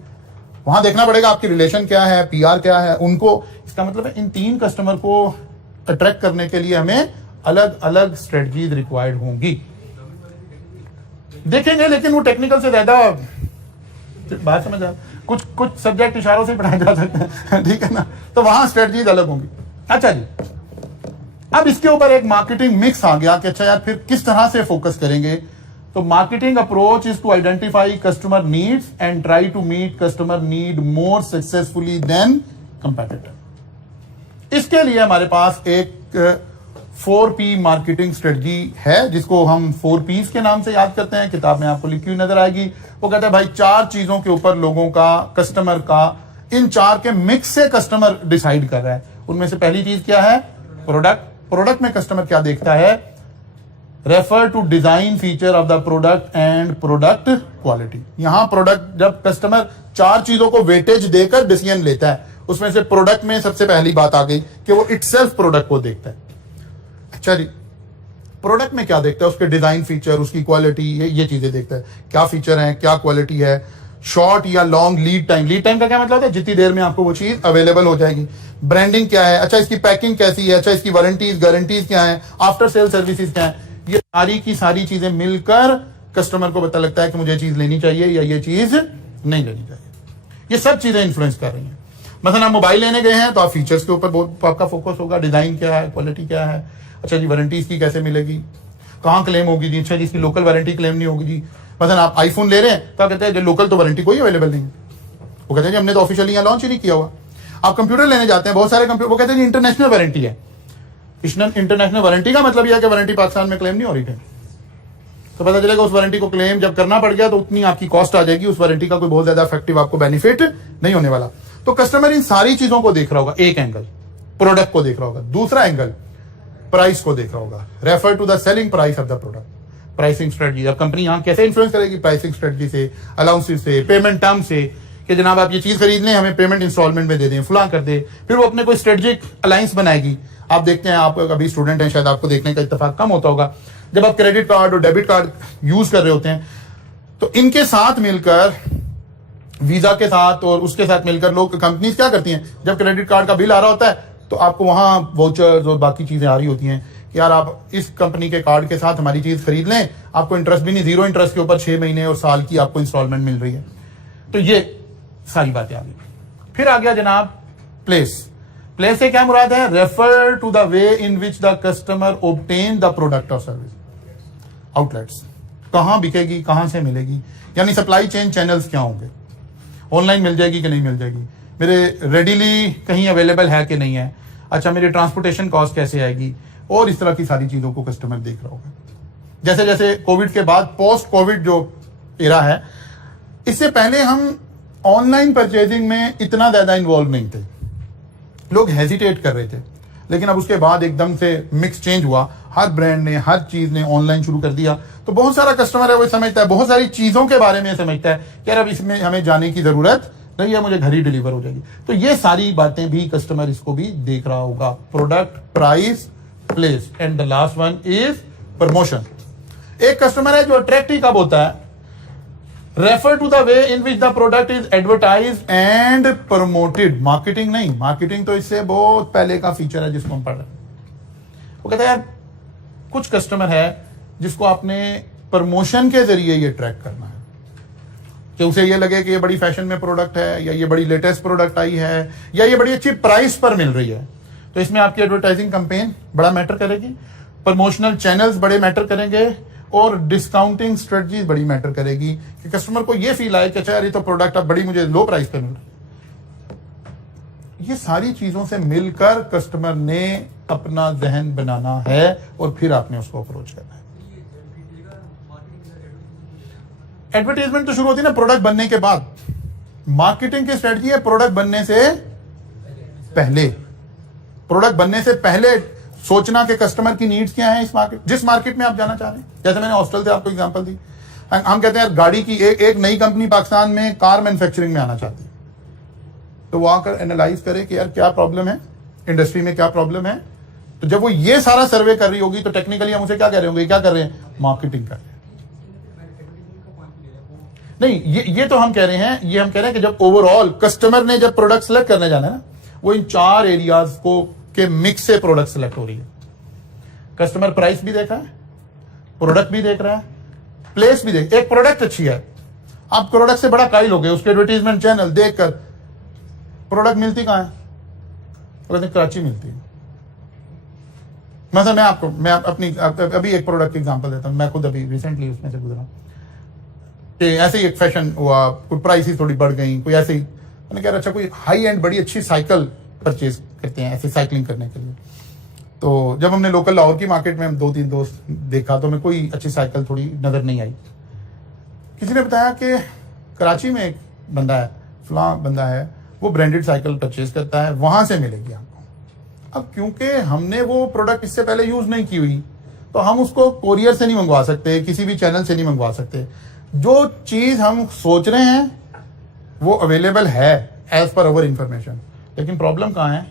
वहां देखना पड़ेगा आपकी रिलेशन क्या है, पीआर क्या है उनको। इसका मतलब है इन 3 कस्टमर को अट्रैक्ट करने के लिए हमें अलग अलग स्ट्रेटजीज रिक्वायर्ड होंगी। देखेंगे, लेकिन वो टेक्निकल से ज्यादा बात समझ आ, कुछ सब्जेक्ट इशारों से पढ़ाए जा सकते हैं, ठीक है ना, तो वहां स्ट्रेटजीज अलग होंगी। अच्छा जी, अब इसके ऊपर एक मार्केटिंग मिक्स आ गया कि अच्छा यार फिर किस तरह से फोकस करेंगे। तो marketing approach is to identify customer needs and try to meet customer need more successfully than competitor. इसके लिए हमारे पास एक 4P मार्केटिंग स्ट्रेटजी है, जिसको हम 4Ps के नाम से याद करते हैं। किताब में आपको लिखी हुई नजर आएगी। वो कहता है भाई 4 चीजों के ऊपर लोगों का, कस्टमर का, इन 4 के मिक्स से कस्टमर डिसाइड कर रहा है। उनमें से पहली चीज क्या है? प्रोडक्ट। प्रोडक्ट में कस्टमर क्या देखता है? Refer to design feature of the product and product quality. यहां प्रोडक्ट, जब कस्टमर 4 चीजों को वेटेज देकर डिसीजन लेता है, उसमें से प्रोडक्ट में सबसे पहली बात आ गई कि वो इटसेल्फ प्रोडक्ट को देखता है। अच्छा जी, प्रोडक्ट में क्या देखता है? उसके डिजाइन फीचर, उसकी क्वालिटी, ये चीजें देखता है। क्या फीचर है, क्या क्वालिटी है, शॉर्ट या long lead time. Lead time का क्या मतलब होता है? जितनी देर में आपको वो चीज अवेलेबल हो जाएगी। ब्रांडिंग क्या है? अच्छा, इसकी पैकिंग कैसी है? अच्छा, इसकी वारंटीज, गारंटीज क्या है? आफ्टर सेल सर्विसेज क्या है? ये सारी की सारी चीजें मिलकर कस्टमर को पता लगता है कि मुझे ये चीज लेनी चाहिए या ये चीज नहीं लेनी चाहिए। ये सब चीजें इन्फ्लुएंस कर रही हैं। मतलब आप मोबाइल लेने गए हैं तो आप फीचर्स के ऊपर बहुत आपका फोकस होगा। डिजाइन क्या है, क्वालिटी क्या है, अच्छा जी वारंटी इसकी कैसे मिलेगी, कहाँ क्लेम होगी जी, अच्छा जी इसकी लोकल वारंटी क्लेम नहीं होगी जी। मतलब आप आईफोन ले रहे हैं तो आप कहते हैं लोकल तो वारंटी कोई अवेलेबल नहीं है। वो कहते हैं जी हमने तो ऑफिशियली यहाँ लॉन्च ही नहीं किया हुआ। आप कंप्यूटर लेने जाते हैं, बहुत सारे कंप्यूटर, वो कहते हैं जी इंटरनेशनल वारंटी है। इंटरनेशनल वारंटी का मतलब यह है कि वारंटी पाकिस्तान में क्लेम नहीं हो रही है। तो पता चलेगा उस वारंटी को क्लेम जब करना पड़ गया तो उतनी आपकी कॉस्ट आ जाएगी, उस वारंटी का कोई बहुत ज्यादा इफेक्टिव आपको बेनिफिट नहीं होने वाला। तो कस्टमर इन सारी चीजों को देख रहा होगा। एक एंगल प्रोडक्ट को देख रहा होगा, दूसरा एंगल प्राइस को देख रहा होगा। Refer to the selling price of the product. Pricing strategy, अब कंपनी यहां कैसे इन्फ्लुएंस करेगी? प्राइसिंग स्ट्रेटजी से, अलाउंसेस से, पेमेंट टर्म से, कि जनाब आप ये चीज खरीद लें, हमें पेमेंट इंस्टॉलमेंट में दे दें, फुला कर दे। फिर वो अपने कोई स्ट्रेटेजिक अलायंस बनाएगी। आप देखते हैं, आप अभी स्टूडेंट हैं, शायद आपको देखने का इत्तेफाक कम होता होगा, जब आप क्रेडिट कार्ड और डेबिट कार्ड यूज कर रहे होते हैं तो इनके साथ मिलकर, वीजा के साथ और उसके साथ मिलकर लोग, कंपनीज क्या करती हैं, जब क्रेडिट कार्ड का बिल आ रहा होता है तो आपको वहां वाउचर्स और बाकी चीजें आ रही होती हैं कि यार आप इस कंपनी के कार्ड के साथ हमारी चीज खरीद लें, आपको इंटरेस्ट भी नहीं, 0 इंटरेस्ट के ऊपर 6 महीने और साल की आपको इंस्टॉलमेंट मिल रही है। तो ये सारी बातें आ गई। फिर आ गया जनाब प्लेस। प्लेस से क्या मुराद है? Refer to the way in which the customer obtain the product और सर्विस। आउटलेट्स, कहां बिकेगी, कहां से मिलेगी, यानी सप्लाई चेन चैनल्स क्या होंगे, ऑनलाइन मिल जाएगी कि नहीं मिल जाएगी, मेरे रेडीली कहीं अवेलेबल है कि नहीं है, अच्छा मेरी ट्रांसपोर्टेशन कॉस्ट कैसे आएगी, और इस तरह की सारी चीजों को कस्टमर देख रहा होगा। जैसे जैसे कोविड के बाद पोस्ट कोविड जो एरा है, इससे पहले हम ऑनलाइन परचेजिंग में इतना ज्यादा इन्वॉल्व नहीं थे, लोग हेजिटेट कर रहे थे। लेकिन अब उसके बाद एकदम से मिक्स चेंज हुआ, हर ब्रांड ने, हर चीज ने ऑनलाइन शुरू कर दिया। तो बहुत सारा कस्टमर है वो समझता है, बहुत सारी चीजों के बारे में समझता है कि यार अब इसमें हमें जाने की जरूरत नहीं है, मुझे घर ही डिलीवर हो जाएगी। तो ये सारी बातें भी कस्टमर इसको भी देख रहा होगा। Product, price, place, and the last one is promotion. एक कस्टमर है जो अट्रैक्ट ही कब होता है? Refer to the way in which the product is advertise and promoted. Marketing नहीं, मार्केटिंग तो इससे बहुत पहले का फीचर है जिसको हम पढ़ रहे हैं। वो कहता है यार कुछ कस्टमर है जिसको आपने प्रमोशन के जरिए ये ट्रैक करना है, कि उसे ये लगे कि ये बड़ी फैशन में प्रोडक्ट है, या ये बड़ी लेटेस्ट प्रोडक्ट आई है, या ये बड़ी अच्छी प्राइस पर मिल रही है। तो इसमें आपकी एडवर्टाइजिंग कैंपेन बड़ा मैटर करेगी, प्रमोशनल चैनल्स बड़े मैटर करेंगे, और डिस्काउंटिंग स्ट्रेटजी बड़ी मैटर करेगी कि कस्टमर को ये फील आए कि अच्छा यार ये तो प्रोडक्ट अब बड़ी मुझे लो प्राइस पे मिल रही है। ये सारी चीजों से मिलकर कस्टमर ने अपना जहन बनाना है और फिर आपने उसको अप्रोच करना है। एडवर्टाइजमेंट तो शुरू होती है ना प्रोडक्ट बनने के बाद। मार्केटिंग की स्ट्रेटजी है प्रोडक्ट बनने से पहले। प्रोडक्ट बनने से पहले सोचना कि कस्टमर की नीड्स क्या है, इस मार्केट, जिस मार्केट में आप जाना चाह रहे हैं। जैसे मैंने हॉस्टल से आपको एग्जांपल दी, हम कहते हैं यार गाड़ी की एक नई कंपनी पाकिस्तान में कार मैन्युफैक्चरिंग में आना चाहती है, तो वो आकर एनालाइज करे कि यार क्या प्रॉब्लम है, इंडस्ट्री में क्या प्रॉब्लम है। तो जब वो ये सारा सर्वे कर रही होगी तो टेक्निकली हम उसे क्या कह रहे होंगे, क्या कर रहे हैं, मार्केटिंग कर रहे हैं। नहीं, ये तो हम कह रहे हैं, ये हम कह रहे हैं कि जब ओवरऑल कस्टमर ने जब प्रोडक्ट सेलेक्ट करने जाना है ना, वो इन 4 एरियाज को के मिक्स से प्रोडक्ट सेलेक्ट हो रही है। कस्टमर प्राइस भी देख रहा है, प्रोडक्ट भी देख रहा है, प्लेस भी देख। एक प्रोडक्ट अच्छी है, आप प्रोडक्ट से बड़ा कायल हो गए, उसके एडवर्टीजमेंट चैनल देखकर प्रोडक्ट मिलती कहां है? कहते कराची मिलती है। मतलब मैं अपनी अभी एक प्रोडक्ट की एग्जांपल देता हूं, मैं खुद अभी रिसेंटली उसमें से गुजरा कि ऐसे ही एक फैशन हुआ, कोई प्राइस ही थोड़ी बढ़ गई, कोई ऐसे ही मैंने कहा अच्छा कोई हाई एंड बड़ी अच्छी साइकिल परचेज करते हैं ऐसे साइकिलिंग करने के लिए। तो जब हमने लोकल लाहौर की मार्केट में 2-3 दोस्त देखा तो हमें कोई अच्छी साइकिल थोड़ी नजर नहीं आई। किसी ने बताया कि कराची में एक बंदा है, फलां बंदा है, वो ब्रांडेड साइकिल परचेज करता है, वहां से मिलेगी आपको। अब क्योंकि हमने वो प्रोडक्ट इससे पहले यूज नहीं की हुई तो हम उसको कोरियर से नहीं मंगवा सकते, किसी भी चैनल से नहीं मंगवा सकते। जो चीज हम सोच रहे हैं वो अवेलेबल है एज पर अवर इंफॉर्मेशन, लेकिन प्रॉब्लम कहाँ है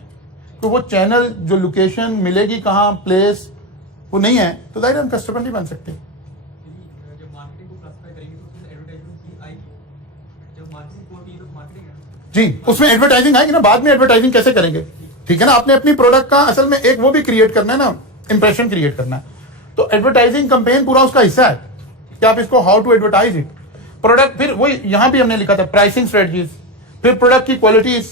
कि वो चैनल जो लोकेशन मिलेगी कहाँ, प्लेस वो नहीं है, तो जाहिर हम कस्टमर नहीं बन सकते। जब मार्केटिंग को क्लासिफाई करेंगे तो उसमें एडवर्टाइजमेंट की आएगी। जब मार्केटिंग होती है तो मार्केटिंग है जी, उसमें एडवर्टाइजिंग आएगी ना, बाद में एडवर्टाइजिंग कैसे करेंगे? ठीक है ना, आपने अपनी प्रोडक्ट का असल में एक वो भी क्रिएट करना है ना, इंप्रेशन क्रिएट करना है, तो एडवर्टाइजिंग कैंपेन पूरा उसका हिस्सा है कि आप इसको how to advertise it. Product फिर वही यहां भी हमने लिखा था प्राइसिंग स्ट्रेटजीज, फिर प्रोडक्ट की क्वालिटीज।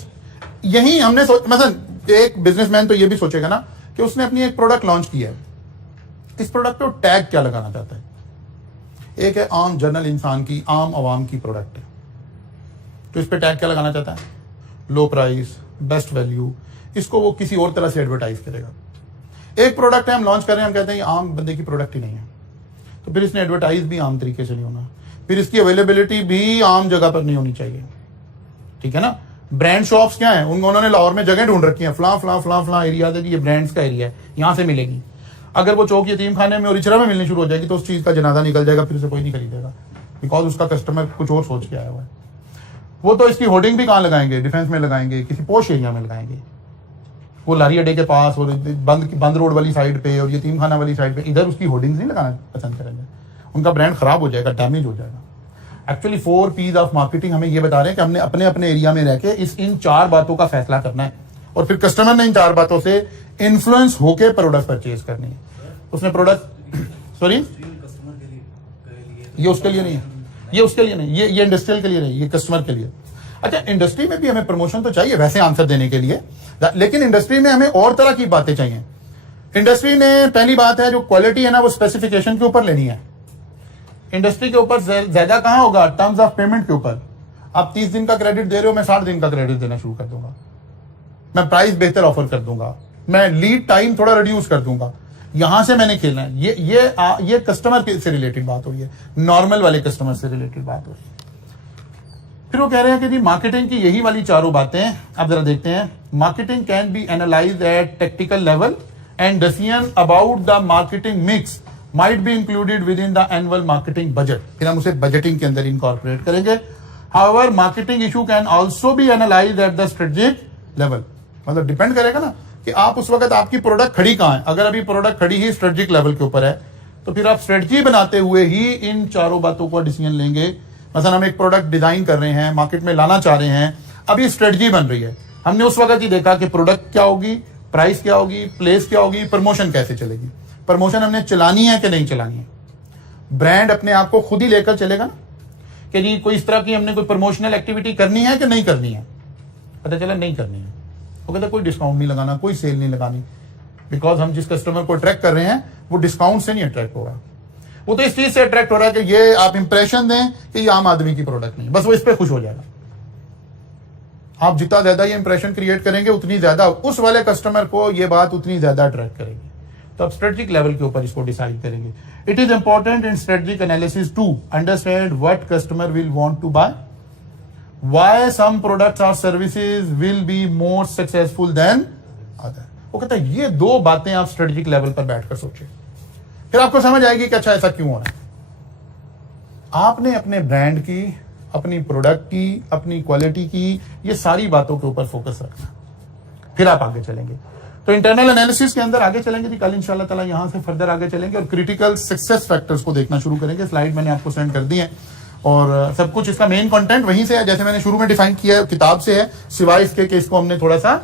यही हमने मतलब एक बिजनेसमैन तो ये भी सोचेगा ना कि उसने अपनी एक प्रोडक्ट लॉन्च किया है, इस प्रोडक्ट पे टैग क्या लगाना चाहता है। एक है आम जनरल इंसान की, आम आवाम की प्रोडक्ट है, तो इस पे टैग क्या लगाना चाहता है? लो प्राइस, बेस्ट वैल्यू। इसको वो किसी और तरह से एडवर्टाइज करेगा। एक प्रोडक्ट है हम लॉन्च कर रहे हैं, हम कहते हैं ये आम बंदे की प्रोडक्ट ही नहीं है, तो फिर इसने एडवर्टाइज भी आम तरीके से नहीं होना, फिर इसकी अवेलेबिलिटी भी आम जगह पर नहीं होनी चाहिए। ठीक है ना। ब्रांड शॉप्स क्या है, उन्होंने लाहौर में जगह ढूंढ रखी है, फला एरिया है, ये ब्रांड्स का एरिया है, यहां से मिलेगी। अगर वो चौक यतीम खाने में और इचरा में मिलनी शुरू हो जाएगी तो उस चीज का जनाजा निकल जाएगा, फिर उसे कोई नहीं खरीदेगा, बिकॉज उसका कस्टमर कुछ और सोच के आया हुआ है। वो तो इसकी होर्डिंग भी कहां लगाएंगे? डिफेंस में लगाएंगे, किसी पोश एरिया में लगाएंगे, वो लारी अड्डे के पास और बंद रोड वाली साइड पे और यतीम खाना वाली साइड पे, इधर उसकी होर्डिंग्स नहीं लगाना पसंद करेंगे, उनका ब्रांड खराब हो जाएगा, डैमेज हो जाएगा। एक्चुअली 4 P's ऑफ मार्केटिंग हमें ये बता रहे हैं कि हमने अपने अपने एरिया में रह के इन 4 बातों का फैसला करना है और फिर कस्टमर ने इन 4 बातों से इन्फ्लुएंस होके प्रोडक्ट परचेज करनी है। उसने प्रोडक्ट सॉरी ये उसके लिए नहीं है, ये उसके लिए नहीं, ये इंडस्ट्रियल के लिए नहीं, ये कस्टमर के लिए। अच्छा, इंडस्ट्री में भी हमें प्रमोशन तो चाहिए वैसे आंसर देने के लिए, लेकिन इंडस्ट्री में हमें और तरह की बातें चाहिए। इंडस्ट्री ने पहली बात है जो क्वालिटी है ना वो स्पेसिफिकेशन के ऊपर लेनी है। इंडस्ट्री के ऊपर ज्यादा कहां होगा? टर्म्स ऑफ पेमेंट के ऊपर। आप 30 दिन का क्रेडिट दे रहे हो, मैं 60 दिन का क्रेडिट देना शुरू कर दूंगा, मैं प्राइस बेहतर ऑफर कर दूंगा, मैं लीड टाइम थोड़ा रिड्यूस कर दूंगा। यहां से मैंने खेलना है। ये कस्टमर से रिलेटेड बात हो रही है, नॉर्मल वाले कस्टमर से रिलेटेड बात हो रही है। फिर वो कह रहे हैं कि जी मार्केटिंग की यही वाली 4 बातें आप जरा देखते हैं। Marketing can be analysed at technical level and decision about the marketing mix might be included within the annual marketing budget। फिर हम उसे बजटिंग के अंदर इनकॉर्पोरेट करेंगे। However, marketing issue can also be analyzed at the strategic level। मतलब depend करेगा ना कि आप उस वक्त आपकी प्रोडक्ट खड़ी कहां है। अगर अभी प्रोडक्ट खड़ी ही स्ट्रेटेजिक लेवल के ऊपर है तो फिर आप स्ट्रेटजी बनाते हुए ही इन 4 बातों का डिसीजन लेंगे। मतलब हम एक प्रोडक्ट डिजाइन कर रहे हैं, मार्केट में लाना चाह रहे हैं, अभी स्ट्रेटजी बन रही है। हमने उस वक्त ही देखा कि प्रोडक्ट क्या होगी, प्राइस क्या होगी, प्लेस क्या होगी, प्रमोशन कैसे चलेगी। प्रमोशन हमने चलानी है कि नहीं चलानी है। ब्रांड अपने आप को खुद ही लेकर चलेगा ना कि जी कोई इस तरह की हमने कोई प्रमोशनल एक्टिविटी करनी है कि नहीं करनी है। पता चला नहीं करनी है, वो कहता कोई डिस्काउंट नहीं लगाना, कोई सेल नहीं लगानी, बिकॉज हम जिस कस्टमर को अट्रैक्ट कर रहे हैं वो डिस्काउंट से नहीं अट्रैक्ट हो रहा, वो तो इस चीज से अट्रैक्ट हो रहा है कि ये आप इंप्रेशन दें कि ये आम आदमी की प्रोडक्ट नहीं, बस वो इस पर खुश हो जाएगा। आप जितना ज्यादा ये इंप्रेशन क्रिएट करेंगे उतनी ज्यादा उस वाले कस्टमर को ये बात उतनी ज्यादा अट्रैक्ट करेगी। तो आप स्ट्रेटेजिक लेवल के ऊपर इसको डिसाइड करेंगे। It is important in strategic analysis to understand what customer will want to buy, why some products और services will be more successful than other. वो कहता है ये 2 बातें आप स्ट्रेटेजिक लेवल पर बैठकर सोचें, फिर आपको समझ आएगी कि अच्छा ऐसा क्यों हो रहा है। आपने अपने ब्रांड की, अपनी प्रोडक्ट की, अपनी क्वालिटी की, ये सारी बातों के ऊपर फोकस रखना, फिर आप आगे चलेंगे। तो इंटरनल एनालिसिस के अंदर आगे चलेंगे जी, कल इंशाल्लाह ताला यहां से फर्दर आगे चलेंगे और क्रिटिकल सक्सेस फैक्टर्स को देखना शुरू करेंगे। स्लाइड मैंने आपको सेंड कर दी है, और सब कुछ इसका मेन कंटेंट वहीं से है, जैसे मैंने शुरू में डिफाइन किया है, किताब से है, सिवाय इसके कि इसको हमने थोड़ा सा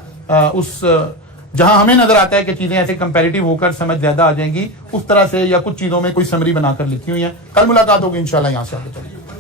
जहां हमें नजर आता है कि चीजें ऐसे कंपैरेटिव होकर समझ ज्यादा आ जाएंगी, उस तरह से या कुछ चीजों में कोई समरी बनाकर लिखी हुई है। कल मुलाकात होगी इंशाल्लाह, यहां से आगे चलिए।